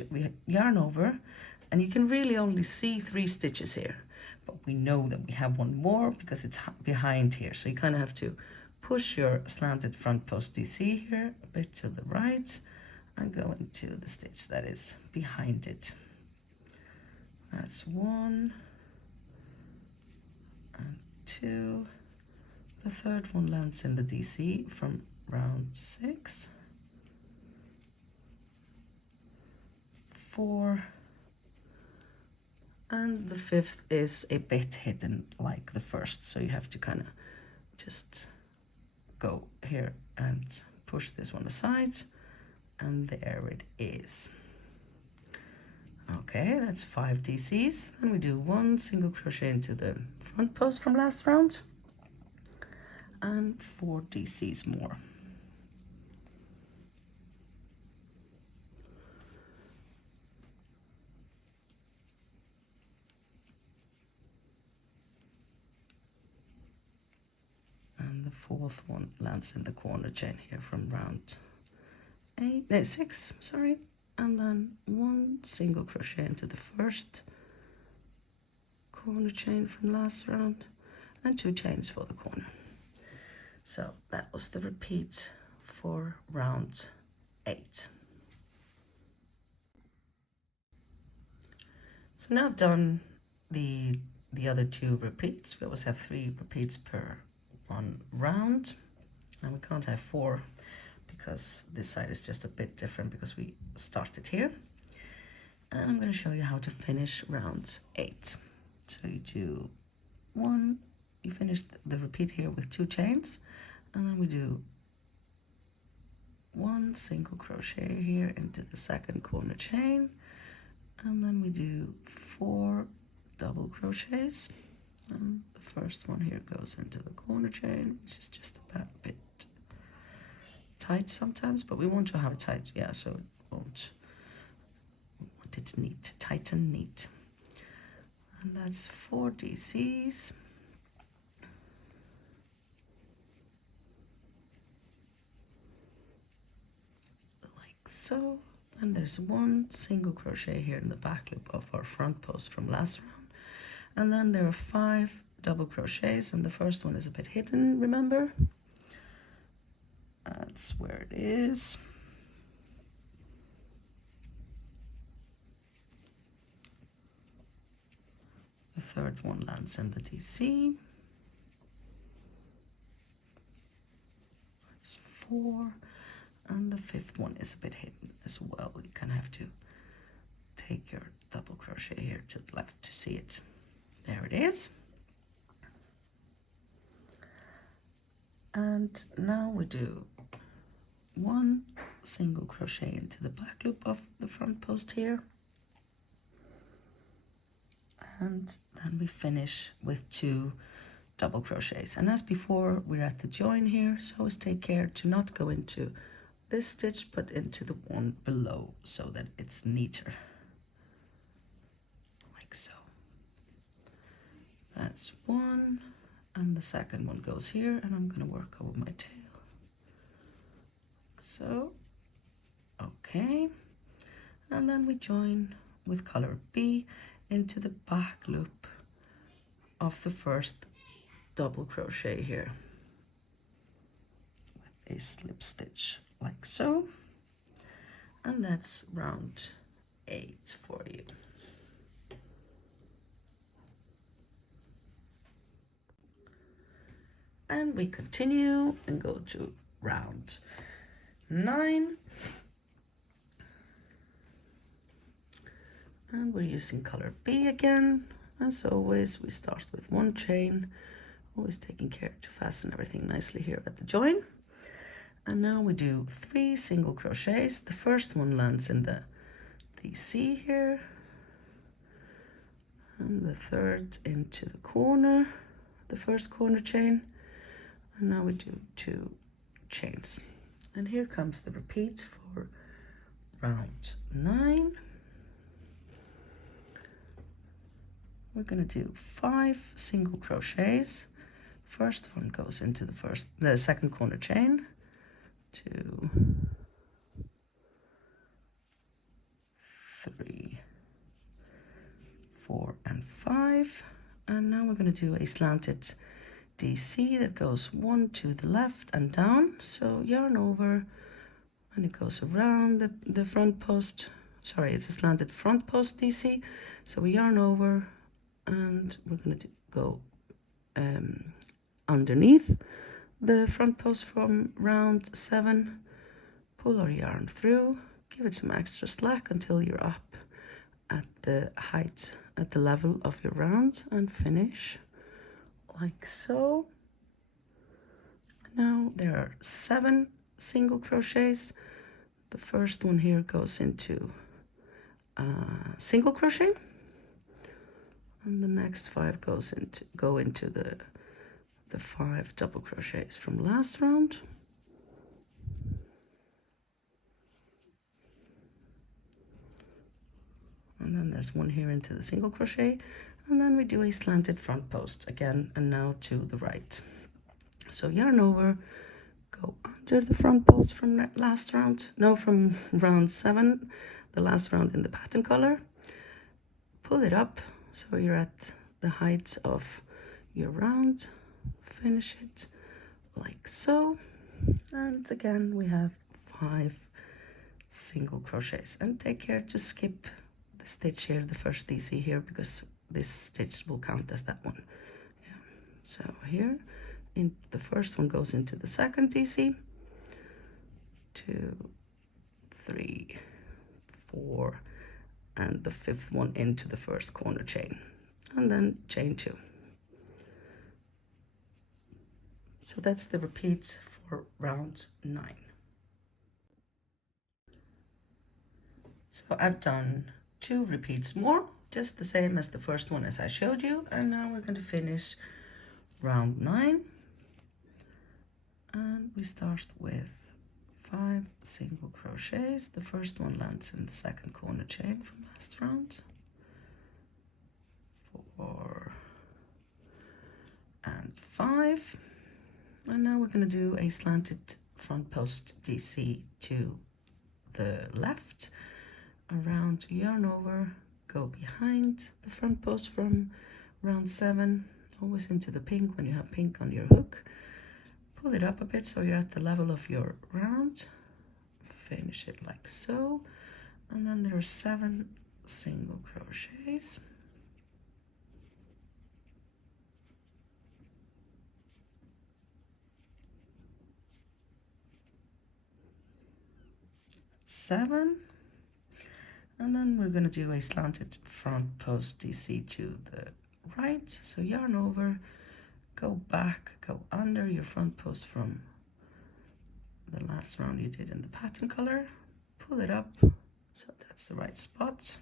yarn over, and you can really only see 3 stitches here, but we know that we have 1 more because it's behind here, so you kind of have to push your slanted front post DC here a bit to the right and go into the stitch that is behind it. That's 1 and 2. The third one lands in the DC from round 6. 4, and the 5th is a bit hidden like the first, so you have to kind of just go here and push this one aside, and there it is. Okay, that's 5 DCs. Then we do 1 single crochet into the front post from last round, and 4 DCs more. And the 4th one lands in the corner chain here from round 6, sorry. And then 1 single crochet into the first corner chain from last round, and 2 chains for the corner. So that was the repeat for round 8. So now I've done the other 2 repeats. We always have 3 repeats per one round, and we can't have 4 because this side is just a bit different because we started here. And I'm going to show you how to finish round 8. So you do 1, you finish the repeat here with 2 chains, and then we do 1 single crochet here into the second corner chain, and then we do 4 double crochets, and the first one here goes into the corner chain, which is just a bit tight sometimes, but we want to have it tight, yeah, so it won't. We want it neat, tight and neat. And that's 4 DCs. Like so. And there's 1 single crochet here in the back loop of our front post from last round. And then there are 5 double crochets, and the first one is a bit hidden, remember? That's where it is. The third one lands in the DC. That's 4. And the 5th one is a bit hidden as well. You kind of have to take your double crochet here to the left to see it. There it is. And now we do 1 single crochet into the back loop of the front post here. And then we finish with 2 double crochets. And as before, we're at the join here, so always take care to not go into this stitch, but into the one below so that it's neater. Like so. That's 1, and the second one goes here, and I'm going to work over my tail. Like so. Okay. And then we join with color B into the back loop of the first double crochet here with a slip stitch like so, and that's round 8 for you. And we continue and go to round 9. And we're using color B again. As always, we start with 1 chain, always taking care to fasten everything nicely here at the join. And now we do 3 single crochets. The first one lands in the DC here, and the third into the corner, the first corner chain. And now we do 2 chains. And here comes the repeat for round 9. We're going to do 5 single crochets. First one goes into the second corner chain. 2, 3, 4, and 5. And now we're going to do a slanted DC that goes 1 to the left and down. So yarn over, and it goes around the front post. Sorry, it's a slanted front post DC. So we yarn over, and we're going to go underneath the front post from round 7, pull our yarn through, give it some extra slack until you're up at the height, at the level of your round, and finish like so. Now there are 7 single crochets. The first one here goes into single crochet, and the next 5 go into the 5 double crochets from last round. And then there's 1 here into the single crochet, and then we do a slanted front post again, and now to the right. So yarn over, go under the front post from last round, no, from round 7, the last round in the pattern color, pull it up so you're at the height of your round, finish it like so, and again we have 5 single crochets, and take care to skip the stitch here, the first DC here, because this stitch will count as that one. Yeah. So here, in the first one goes into the second DC, 2, 3, 4, and the fifth one into the first corner chain, and then chain 2. So that's the repeats for round 9. So I've done 2 repeats more, just the same as the first one as I showed you, and now we're going to finish round 9, and we start with 5 single crochets. The first one lands in the second corner chain from last round, 4 and 5, and now we're going to do a slanted front post DC to the left, around, yarn over, go behind the front post from round 7, always into the pink when you have pink on your hook, pull it up a bit so you're at the level of your round, finish it like so, and then there are 7 single crochets. Seven, and then we're going to do a slanted front post DC to the right, so yarn over, go back, go under your front post from the last round you did in the pattern color, pull it up so that's the right spot,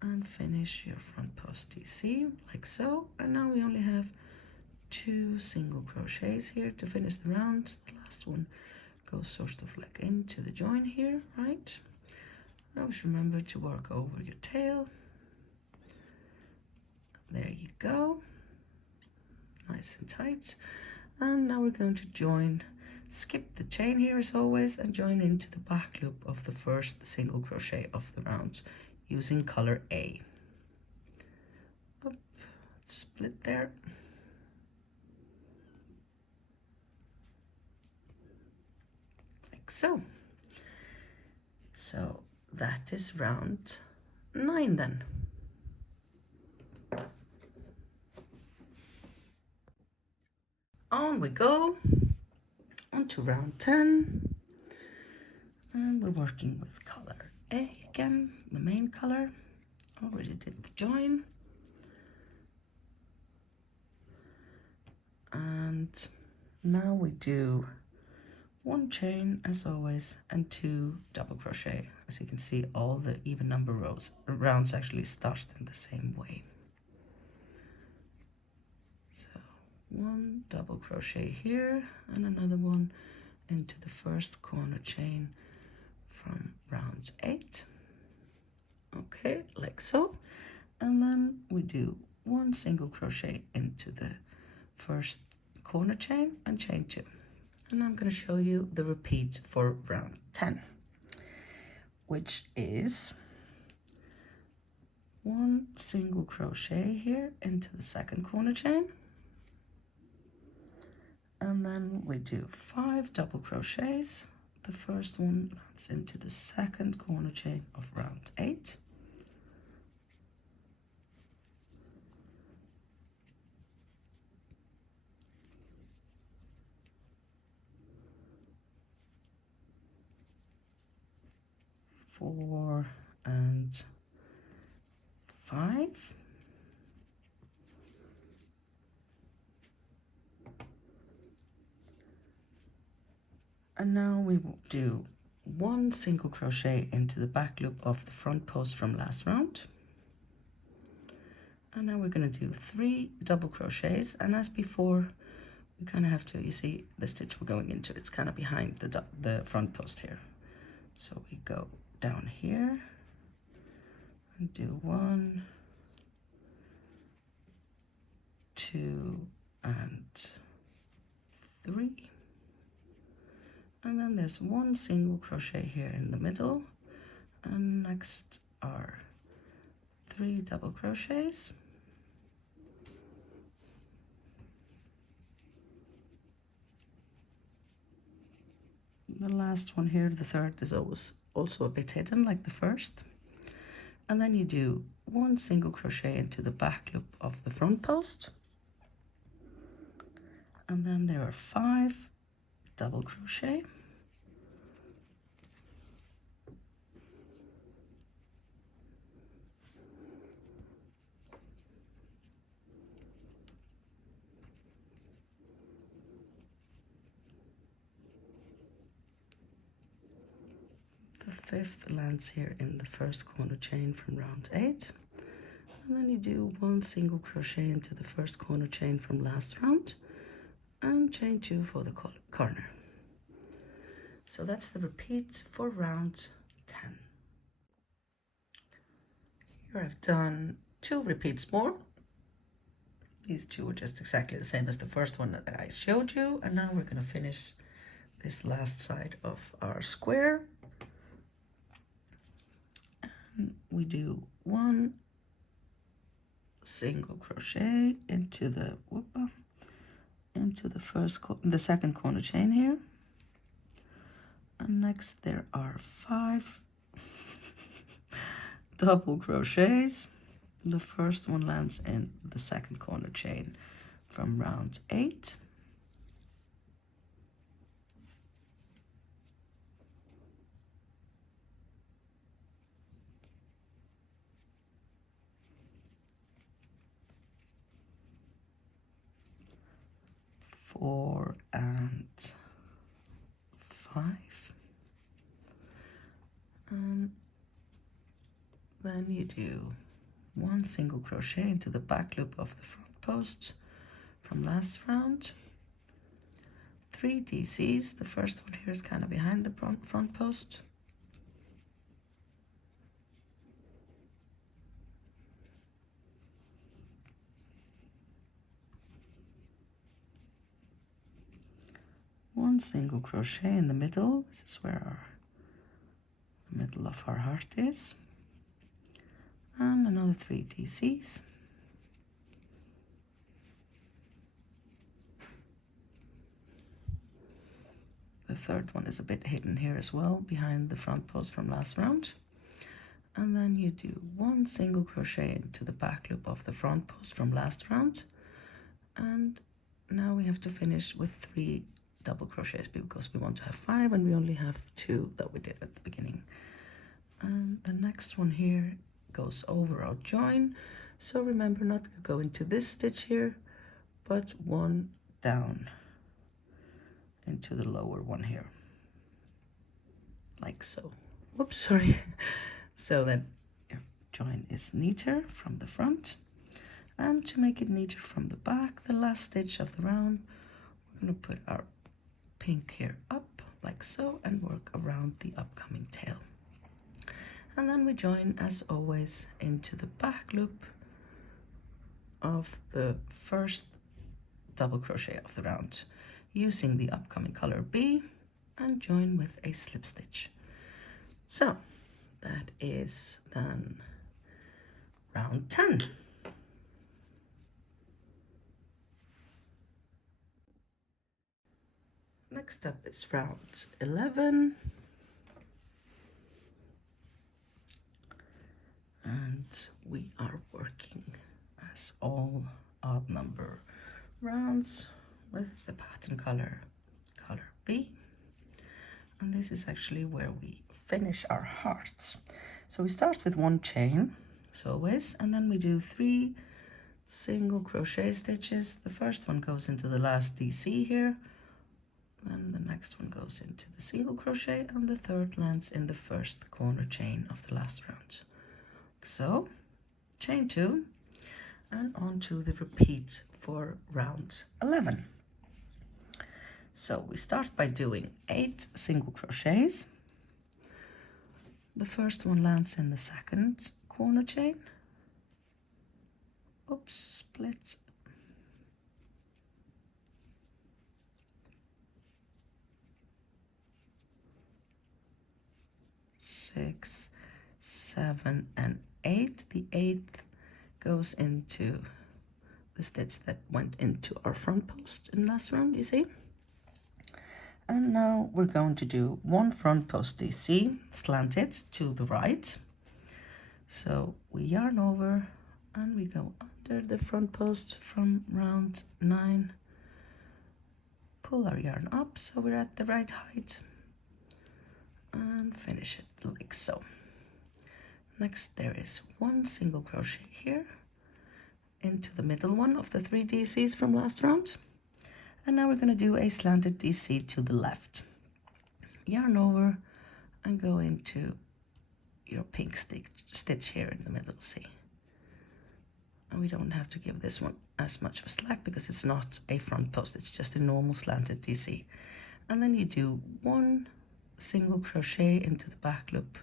and finish your front post DC like so. And now we only have 2 single crochets here to finish the round. The last one goes sort of like into the join here, right? Always remember to work over your tail. There you go, nice and tight. And now we're going to join, skip the chain here as always, and join into the back loop of the first single crochet of the round using color A. Up, split there. Like so. So that is round 9 then. On we go, on to round 10, and we're working with color A again, the main color. Already did the join, and now we do 1 chain as always and 2 double crochet. As you can see, all the even number rounds actually start in the same way. So 1 double crochet here and another one into the first corner chain from round 8. Okay, like so. And then we do 1 single crochet into the first corner chain and chain 2. And I'm going to show you the repeat for round 10, which is 1 single crochet here into the second corner chain, and then we do 5 double crochets. The first one lands into the second corner chain of round 8. Four and 5. And now we will do 1 single crochet into the back loop of the front post from last round. And now we're going to do 3 double crochets, and as before we kind of have to, you see the stitch we're going into, it's kind of behind the front post here. So we go down here and do 1, 2 and 3, and then there's 1 single crochet here in the middle, and next are 3 double crochets, the last one here, the third, is always also a bit hidden like the first, and then you do 1 single crochet into the back loop of the front post, and then there are 5 double crochet, the 5th lands here in the first corner chain from round 8, and then you do 1 single crochet into the first corner chain from last round and chain 2 for the corner. So that's the repeat for round 10. Here I've done 2 repeats more. These 2 are just exactly the same as the first one that I showed you, and now we're going to finish this last side of our square. And we do 1 single crochet into the the second corner chain here, and next there are 5 double crochets. The first one lands in the second corner chain from round 8, four and 5, and then you do 1 single crochet into the back loop of the front post from last round, 3 DCs. The first one here is kind of behind the front post, one single crochet in the middle. This is where the middle of our heart is, and another 3 DCs. The third one is a bit hidden here as well, behind the front post from last round. And then you do 1 single crochet into the back loop of the front post from last round. And now we have to finish with 3 double crochets because we want to have 5 and we only have 2 that we did at the beginning. And the next one here goes over our join, so remember not to go into this stitch here, but 1 down into the lower one here, like so. Whoops, sorry. So that your join is neater from the front, and to make it neater from the back, the last stitch of the round, we're going to put our pink here up like so and work around the upcoming tail. And then we join, as always, into the back loop of the first double crochet of the round, using the upcoming color B, and join with a slip stitch. So that is then round 10. Next up is round 11. And we are working as all odd number rounds with the pattern color B, and this is actually where we finish our hearts. So we start with 1 chain as always, and then we do 3 single crochet stitches. The first one goes into the last DC here, then the next one goes into the single crochet, and the third lands in the first corner chain of the last round. So chain 2 and on to the repeat for round 11. So we start by doing 8 single crochets. The first one lands in the second corner chain. Oops, split. Six, 7, and 8. The 8th goes into the stitch that went into our front post in last round, you see. And now we're going to do 1 front post DC, slanted to the right. So we yarn over and we go under the front post from round 9, pull our yarn up so we're at the right height, and finish it like so. Next there is 1 single crochet here into the middle one of the 3 DCs from last round, and now we're going to do a slanted DC to the left. Yarn over and go into your pink stitch here in the middle, see? And we don't have to give this one as much of a slack because it's not a front post, it's just a normal slanted DC. And then you do 1 single crochet into the back loop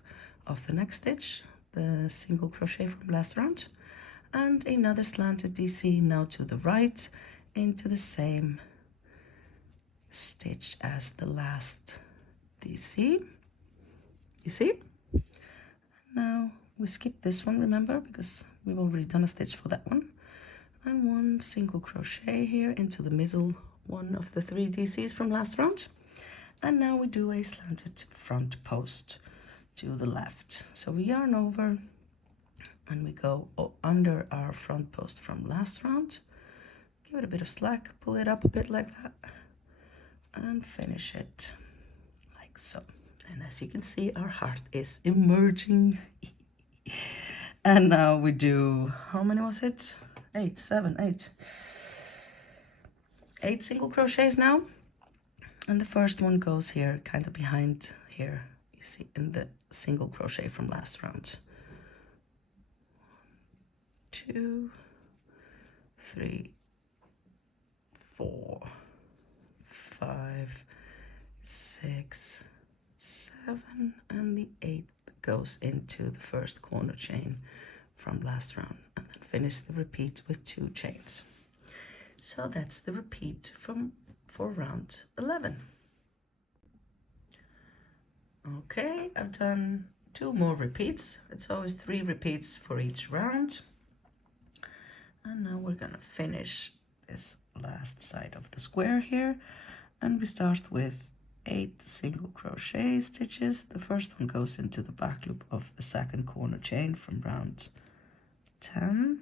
of the next stitch, the single crochet from last round, and another slanted DC now to the right into the same stitch as the last DC. You see? Now we skip this one, remember, because we've already done a stitch for that one. And 1 single crochet here into the middle one of the 3 DCs from last round. And now we do a slanted front post to the left. So we yarn over and we go under our front post from last round. Give it a bit of slack, pull it up a bit like that, and finish it like so. And as you can see, our heart is emerging. And now we do, how many was it? 8 single crochets now. And the first one goes here, kind of behind here, you see, in the single crochet from last round. 2, 3, 4, 5, 6, 7, and the 8th goes into the first corner chain from last round, and then finish the repeat with 2 chains. So that's the repeat for round 11. Okay, I've done 2 more repeats. It's always 3 repeats for each round. And now we're gonna finish this last side of the square here, and we start with 8 single crochet stitches. The first one goes into the back loop of the second corner chain from round 10.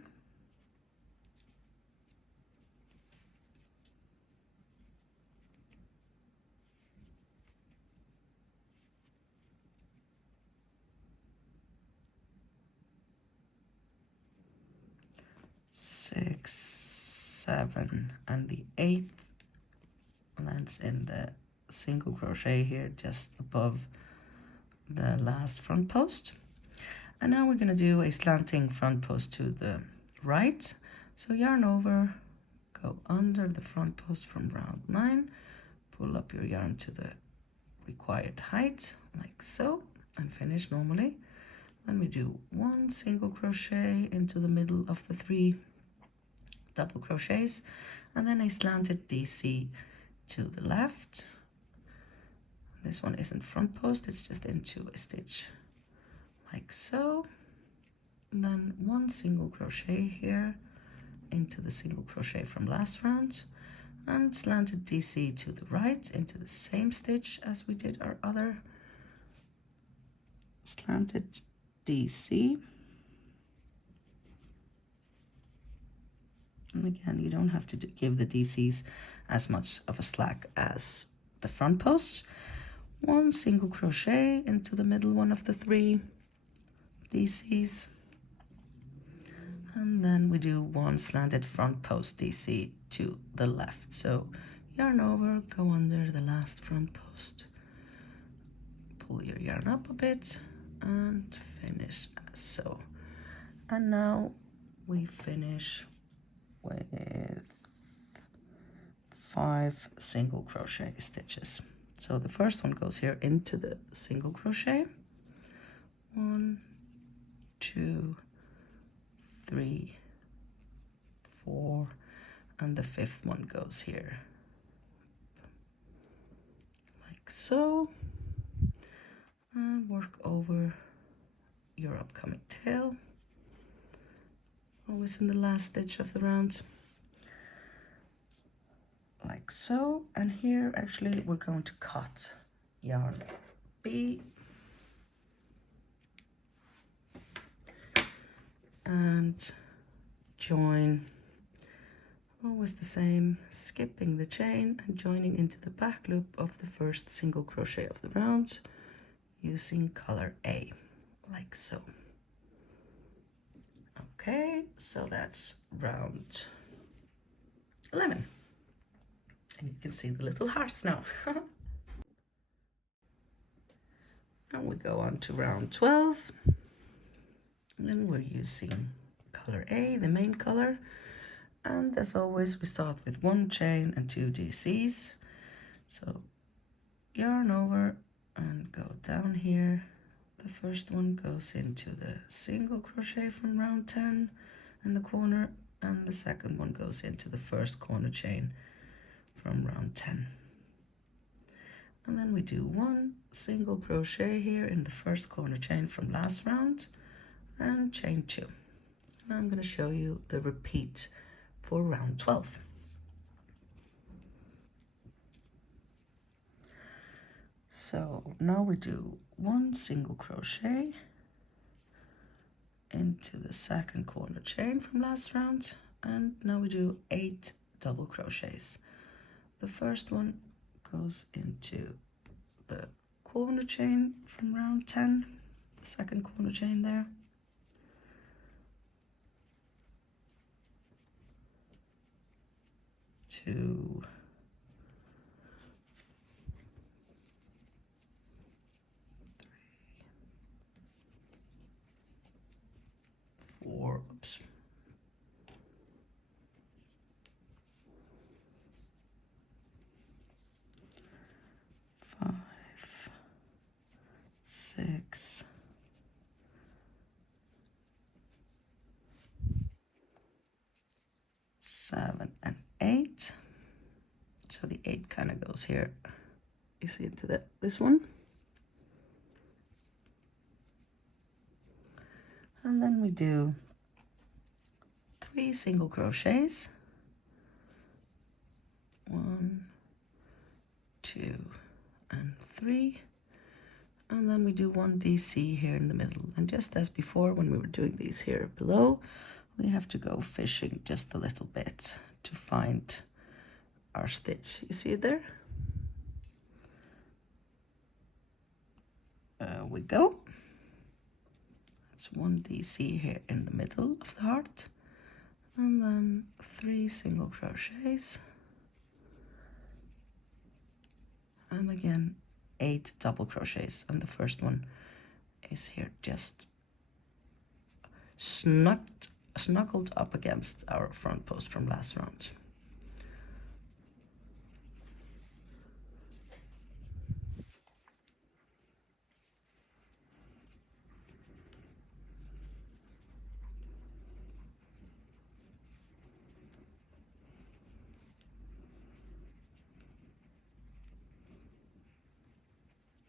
Six, 7, and the 8th lands in the single crochet here just above the last front post. And now we're going to do a slanting front post to the right. So yarn over, go under the front post from round 9, pull up your yarn to the required height like so, and finish normally. Then we do 1 single crochet into the middle of the 3 double crochets, and then a slanted DC to the left. This one isn't front post, it's just into a stitch like so. And then 1 single crochet here into the single crochet from last round, and slanted DC to the right into the same stitch as we did our other slanted DC. And again, you don't have to give the DCs as much of a slack as the front posts. 1 single crochet into the middle one of the 3 DCs, and then we do 1 slanted front post DC to the left. So yarn over, go under the last front post, pull your yarn up a bit, and finish as so. And now we finish with 5 single crochet stitches. So the first one goes here into the single crochet. 1, 2, 3, 4, and the 5th one goes here like so, and work over your upcoming tail, always in the last stitch of the round like so. And here actually we're going to cut yarn B, and join, always the same, skipping the chain and joining into the back loop of the first single crochet of the round using color A, like so. Okay, so that's round 11. And you can see the little hearts now. And we go on to round 12. And we're using color A, the main color. And as always, we start with 1 chain and 2 DCs. So yarn over and go down here. The first one goes into the single crochet from round 10 in the corner, and the second one goes into the first corner chain from round 10. And then we do 1 single crochet here in the first corner chain from last round and chain 2. And I'm going to show you the repeat for round 12. So now we do 1 single crochet into the second corner chain from last round, and now we do 8 double crochets. The first one goes into the corner chain from round 10, the second corner chain there. 2, 3, 4, oops. 5, 6, 7, and 8. So the 8 kind of goes here. You see into this one. And then we do 3 single crochets. 1, 2, and 3. And then we do 1 DC here in the middle. And just as before, when we were doing these here below, we have to go fishing just a little bit to find our stitch. You see it there? We go. That's 1 DC here in the middle of the heart. And then 3 single crochets. And again, 8 double crochets. And the first one is here just snuggled up against our front post from last round.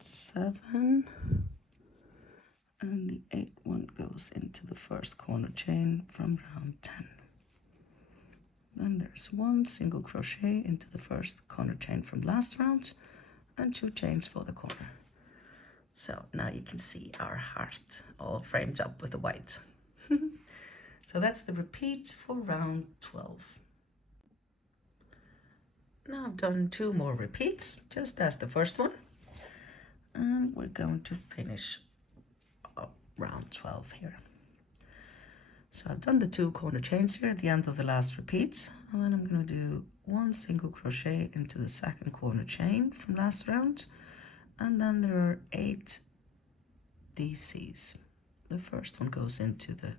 Seven, and the 8 one goes into the first corner chain from round 10. Then there's 1 single crochet into the first corner chain from last round and 2 chains for the corner. So now you can see our heart all framed up with the white. So that's the repeat for round 12. Now I've done 2 more repeats, just as the first one. And we're going to finish up round 12 here. So I've done the 2 corner chains here at the end of the last repeat, and then I'm going to do 1 single crochet into the second corner chain from last round, and then there are 8 DCs. The first one goes into the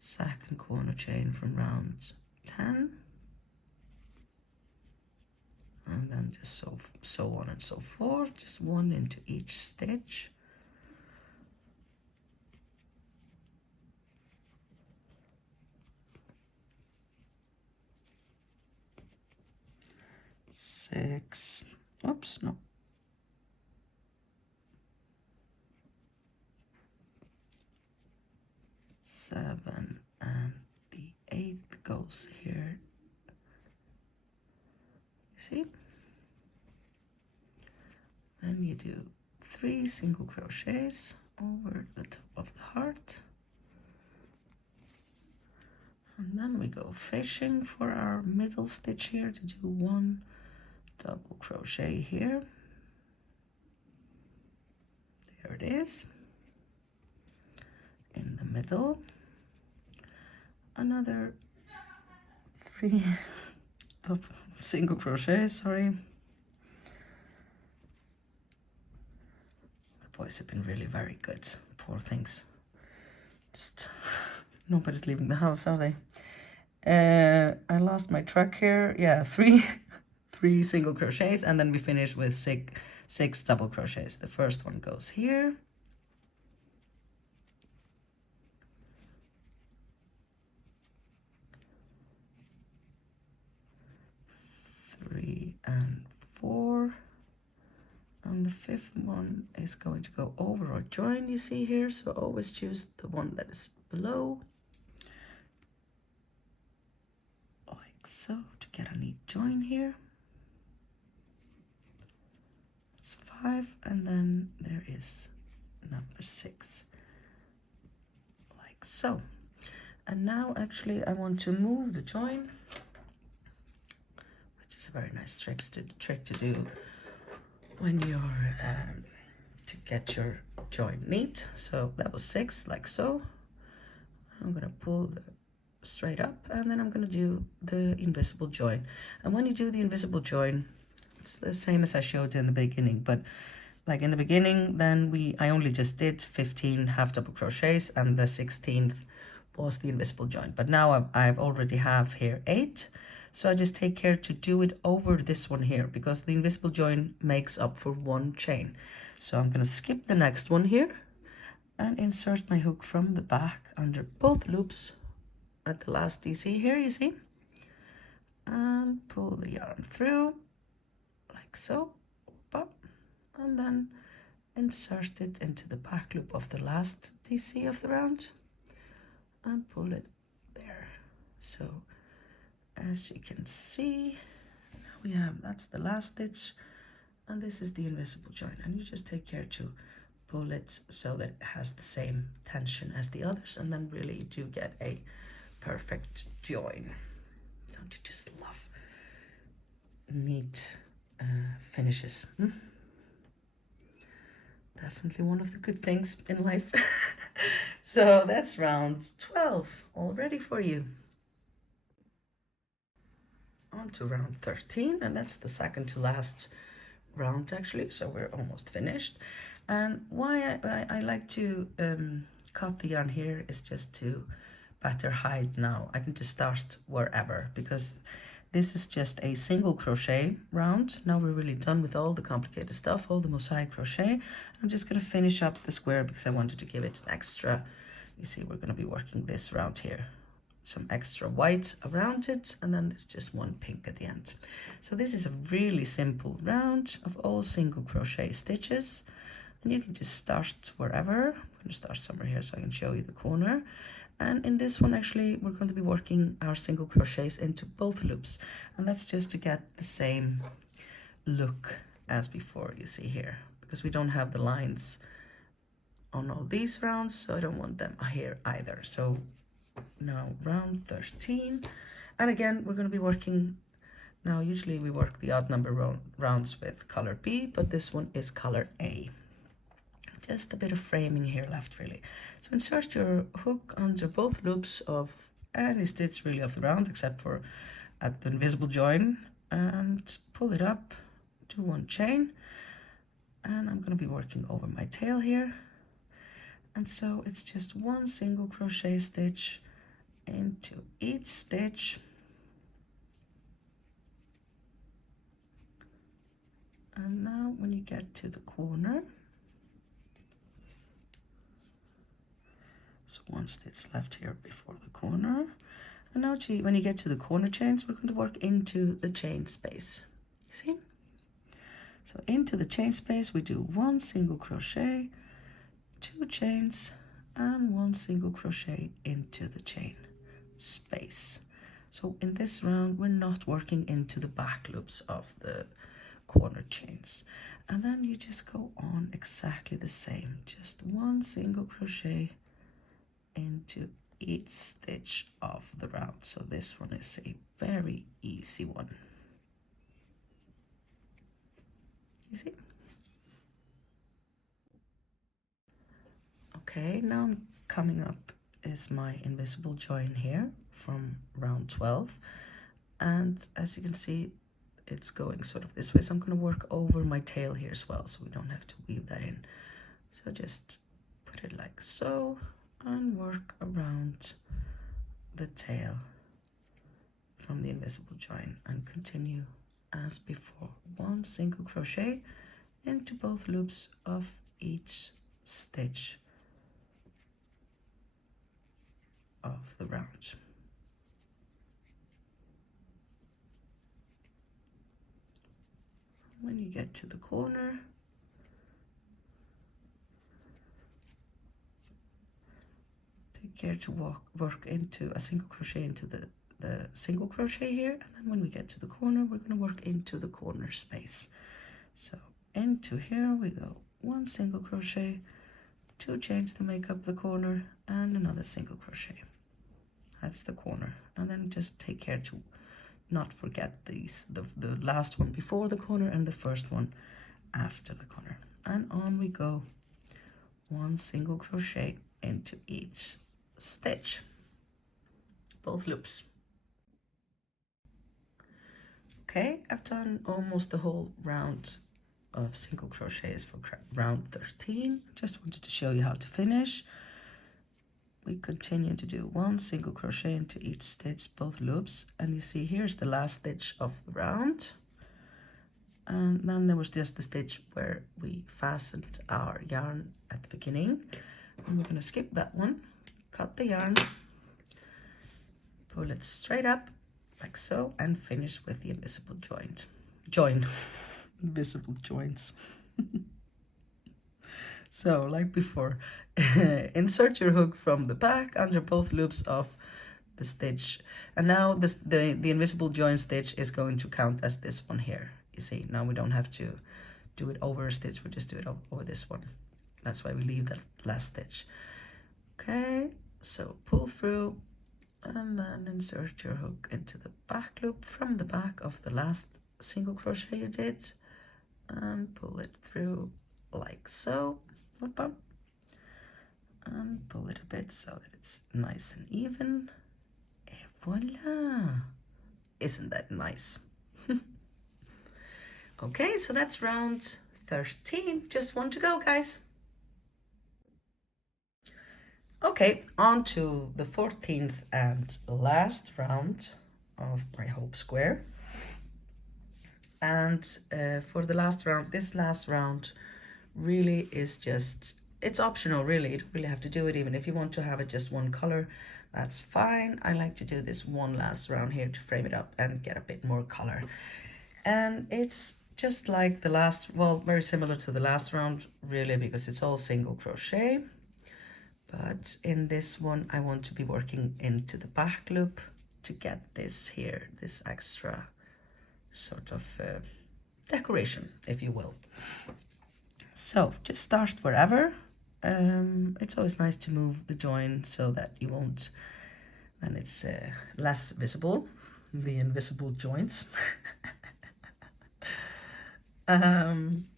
second corner chain from round 10, and then just so on and so forth, just 1 into each stitch. Six, oops, no. 7, and the 8 goes here. You see? Then you do 3 single crochets over the top of the heart. And then we go fishing for our middle stitch here to do 1 double crochet here. There it is. In the middle. Another 3 double single crochet, sorry. The boys have been really very good, poor things. Just nobody's leaving the house, are they? I lost my track here. Yeah, 3 single crochets, and then we finish with 6 double crochets. The first one goes here. 3 and 4. And the 5th one is going to go over or join, you see here. So always choose the one that is below. Like so, to get a neat join here. It's 5, and then there is number 6. Like so. And now actually I want to move the join, which is a very nice trick to do when you're to get your join neat. So that was 6, like so. I'm gonna pull the straight up, and then I'm gonna do the invisible join. And when you do the invisible join, it's the same as I showed you in the beginning, but like in the beginning, then I only just did 15 half double crochets, and the 16th was the invisible join. But now I've already have here 8, so I just take care to do it over this one here, because the invisible join makes up for 1 chain. So I'm gonna skip the next one here and insert my hook from the back under both loops at the last DC here, you see, and pull the yarn through like so, and then insert it into the back loop of the last DC of the round and pull it there. So as you can see, now we have, that's the last stitch, and this is the invisible join, and you just take care to pull it so that it has the same tension as the others, and then really you do get a perfect join. Don't you just love neat finishes? Definitely one of the good things in life. So that's round 12 all ready for you. On to round 13, and that's the second to last round actually, so we're almost finished. And why I like to cut the yarn here is just to better hide. Now I can just start wherever, because this is just a single crochet round. Now we're really done with all the complicated stuff, all the mosaic crochet. I'm just going to finish up the square because I wanted to give it an extra, you see, we're going to be working this round here, some extra white around it, and then there's just 1 pink at the end. So this is a really simple round of all single crochet stitches, and you can just start wherever. I'm going to start somewhere here so I can show you the corner. And in this one actually we're going to be working our single crochets into both loops, and that's just to get the same look as before, you see here, because we don't have the lines on all these rounds, so I don't want them here either. So now round 13, and again we're going to be working, now usually we work the odd number rounds with color B, but this one is color A. Just a bit of framing here left really. So insert your hook under both loops of any stitch really of the round, except for at the invisible join, and pull it up, do 1 chain, and I'm going to be working over my tail here. And so it's just 1 single crochet stitch into each stitch, and now when you get to the corner, so 1 stitch left here before the corner, and now when you get to the corner chains, we're going to work into the chain space, you see. So into the chain space we do 1 single crochet, 2 chains, and 1 single crochet into the chain space. So in this round we're not working into the back loops of the corner chains, and then you just go on exactly the same, just 1 single crochet into each stitch of the round. So this one is a very easy one. You see? Okay, now I'm coming up is my invisible join here from round 12, and as you can see it's going sort of this way, so I'm going to work over my tail here as well so we don't have to weave that in. So just put it like so and work around the tail from the invisible join and continue as before. 1 single crochet into both loops of each stitch of the round. When you get to the corner, take care to work into a single crochet into the single crochet here, and then when we get to the corner we're going to work into the corner space. So into here we go, 1 single crochet, 2 chains to make up the corner, and another single crochet. That's the corner, and then just take care to not forget these, the last one before the corner and the first one after the corner. And on we go, 1 single crochet into each stitch, both loops. Okay, I've done almost the whole round of single crochets for round 13. Just wanted to show you how to finish. We continue to do 1 single crochet into each stitch, both loops, and you see here's the last stitch of the round, and then there was just the stitch where we fastened our yarn at the beginning, and we're going to skip that one, cut the yarn, pull it straight up like so, and finish with the invisible join invisible joints. So like before, insert your hook from the back under both loops of the stitch, and now the invisible join stitch is going to count as this one here. You see, now we don't have to do it over a stitch, we just do it over this one. That's why we leave that last stitch. Okay, so pull through and then insert your hook into the back loop from the back of the last single crochet you did, and pull it through like so, and pull it a bit so that it's nice and even. Et voila! Isn't that nice? Okay, so that's round 13. Just one to go, guys. Okay, on to the 14th and last round of my hope square. And for the last round, this last round really is just, it's optional really. You don't really have to do it, even if you want to have it just one color, that's fine. I like to do this one last round here to frame it up and get a bit more color. And it's just like the last, well, very similar to the last round really, because it's all single crochet. But in this one, I want to be working into the back loop to get this here, this extra sort of decoration, if you will. So just start wherever. It's always nice to move the join so that you won't, and it's less visible, the invisible joints.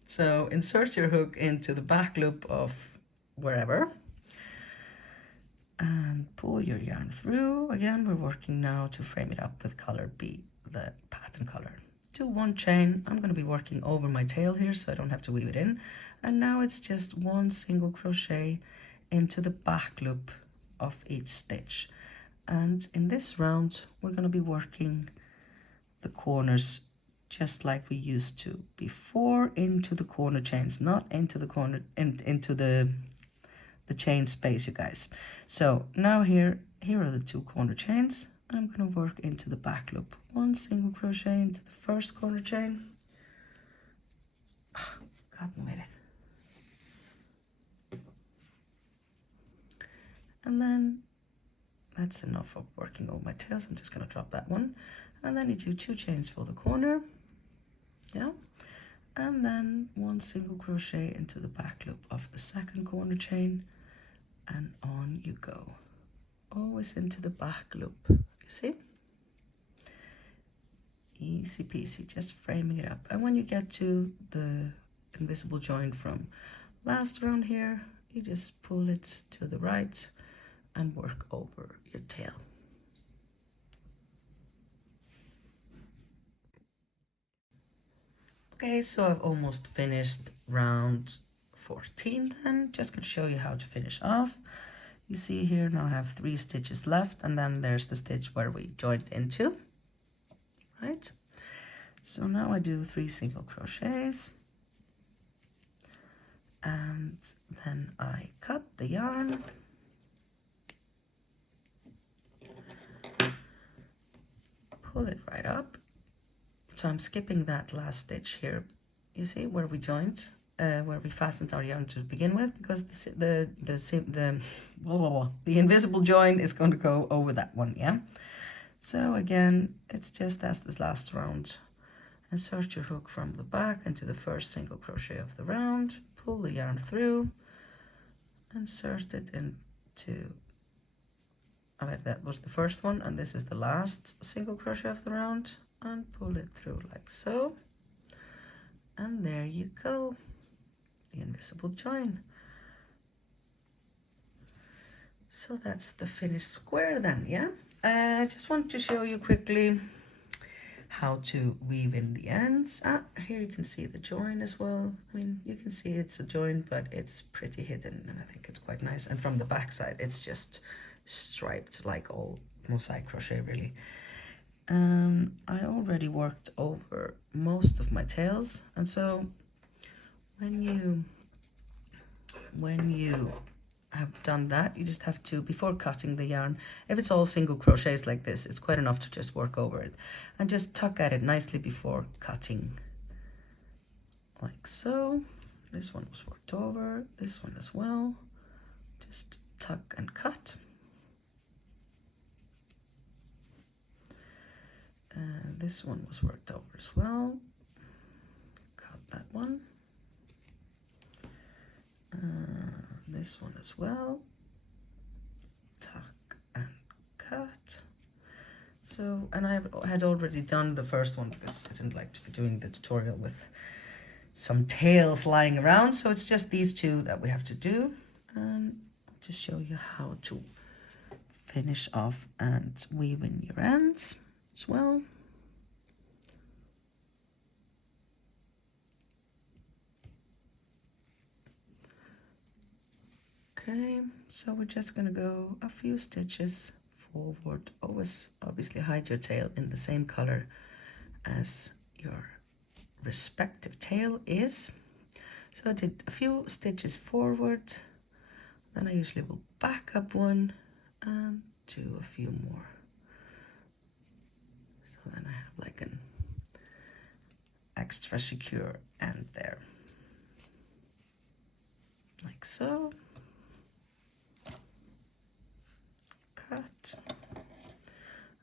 So insert your hook into the back loop of wherever and pull your yarn through. Again, we're working now to frame it up with color B, the pattern color. Do 1 chain. I'm going to be working over my tail here so I don't have to weave it in. And now it's just 1 single crochet into the back loop of each stitch. And in this round, we're going to be working the corners just like we used to before, into the corner chains, not into the corner, into the chain space, you guys. So now here are the 2 corner chains. I'm going to work into the back loop, 1 single crochet into the first corner chain. Oh, God, no minute. And then that's enough of working over my tails. I'm just going to drop that one, and then you do 2 chains for the corner, yeah, and then 1 single crochet into the back loop of the second corner chain, and on you go. always into the back loop, you see? Easy peasy, just framing it up. And when you get to the invisible join from last round here, you just pull it to the right and work over your tail. Okay, so I've almost finished round 14 then. Just going to show you how to finish off. You see here now I have 3 stitches left, and then there's the stitch where we joined into, right? So now I do 3 single crochets, and then I cut the yarn, pull it right up. So I'm skipping that last stitch here, you see, where we joined, where we fastened our yarn to begin with, because the invisible join is going to go over that one, yeah? So again, it's just as this last round. Insert your hook from the back into the first single crochet of the round, pull the yarn through, insert it into, that was the first one, and this is the last single crochet of the round, and pull it through like so, and there you go, the invisible join. So that's the finished square then, yeah? I just want to show you quickly how to weave in the ends. Here you can see the join as well. I mean, you can see it's a join, but it's pretty hidden, and I think it's quite nice. And from the back side, it's just striped like all Mosaic crochet, really. I already worked over most of my tails, and so when you have done that, you just have to, before cutting the yarn, if it's all single crochets like this, it's quite enough to just work over it and just tuck at it nicely before cutting, like so. This one was worked over, this one as well, just tuck and cut. This one was worked over as well, cut that one. This one as well, tuck and cut. So, and I had already done the first one because I didn't like to be doing the tutorial with some tails lying around, so it's just these 2 that we have to do, and I'll just show you how to finish off and weave in your ends as well. Okay, so we're just going to go a few stitches forward. Always obviously hide your tail in the same color as your respective tail is. So I did a few stitches forward, then I usually will back up one and do a few more. So then I have like an extra secure end there, like so. Cut.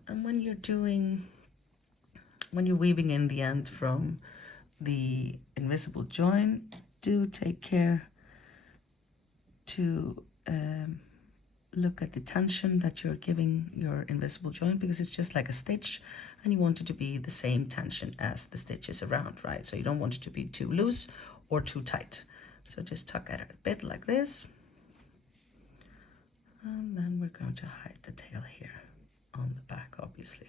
And when you're weaving in the end from the invisible join, do take care to look at the tension that you're giving your invisible join, because it's just like a stitch and you want it to be the same tension as the stitches around, right? So you don't want it to be too loose or too tight. So just tuck at it a bit like this. And then we're going to hide the tail here on the back, obviously.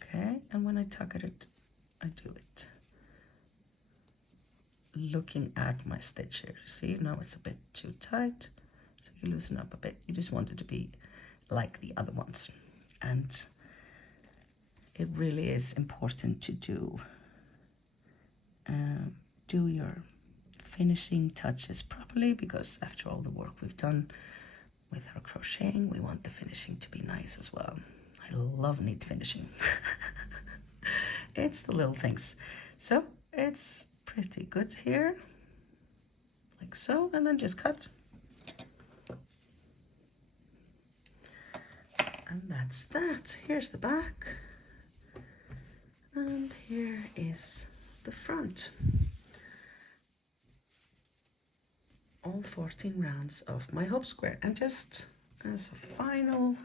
Okay, and when I tuck at it, I do it looking at my stitch here. See, now it's a bit too tight, so you loosen up a bit. You just want it to be like the other ones. And it really is important to do your finishing touches properly, because after all the work we've done with our crocheting, we want the finishing to be nice as well. I love neat finishing. It's the little things. So it's pretty good here, like so, and then just cut. And that's that. Here's the back, and here is the front. All all 14 rounds of my hope square. And just as a final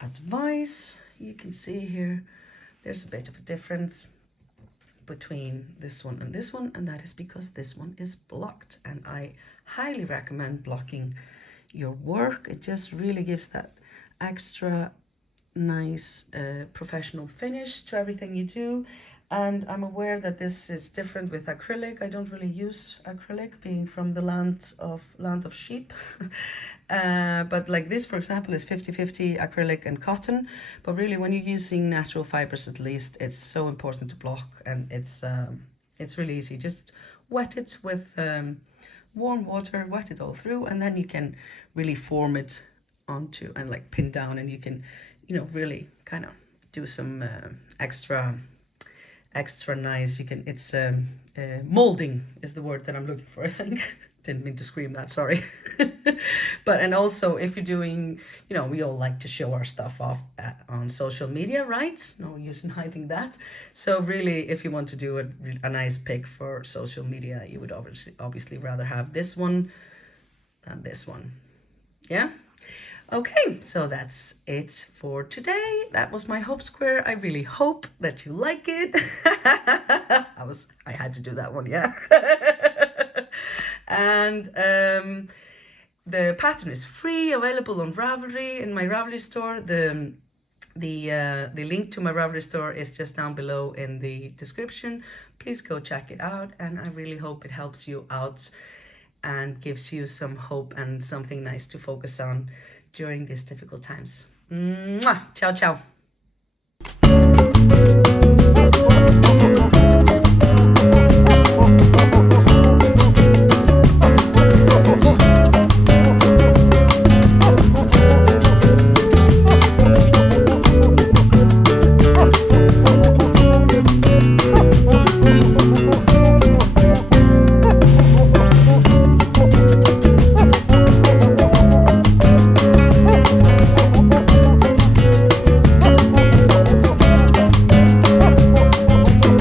advice, you can see here there's a bit of a difference between this one, and that is because this one is blocked, and I highly recommend blocking your work. It just really gives that extra nice professional finish to everything you do. And I'm aware that this is different with acrylic. I don't really use acrylic, being from the land of sheep. But like this, for example, is 50-50 acrylic and cotton. But really, when you're using natural fibers, at least, it's so important to block, and it's really easy. Just wet it with warm water, wet it all through, and then you can really form it onto and like pin down, and you can, you know, really kind of do some extra nice. You can, it's molding is the word that I'm looking for, I think. Didn't mean to scream that, sorry. But, and also if you're doing, you know, we all like to show our stuff off on social media, right? No use in hiding that. So really, if you want to do a nice pic for social media, you would obviously rather have this one than this one. Yeah. Okay, so that's it for today. That was my hope square. I really hope that you like it. I had to do that one, yeah. And the pattern is free, available on Ravelry, in my Ravelry store. The link to my Ravelry store is just down below in the description. Please go check it out, and I really hope it helps you out and gives you some hope and something nice to focus on during these difficult times. Mwah! Ciao, ciao.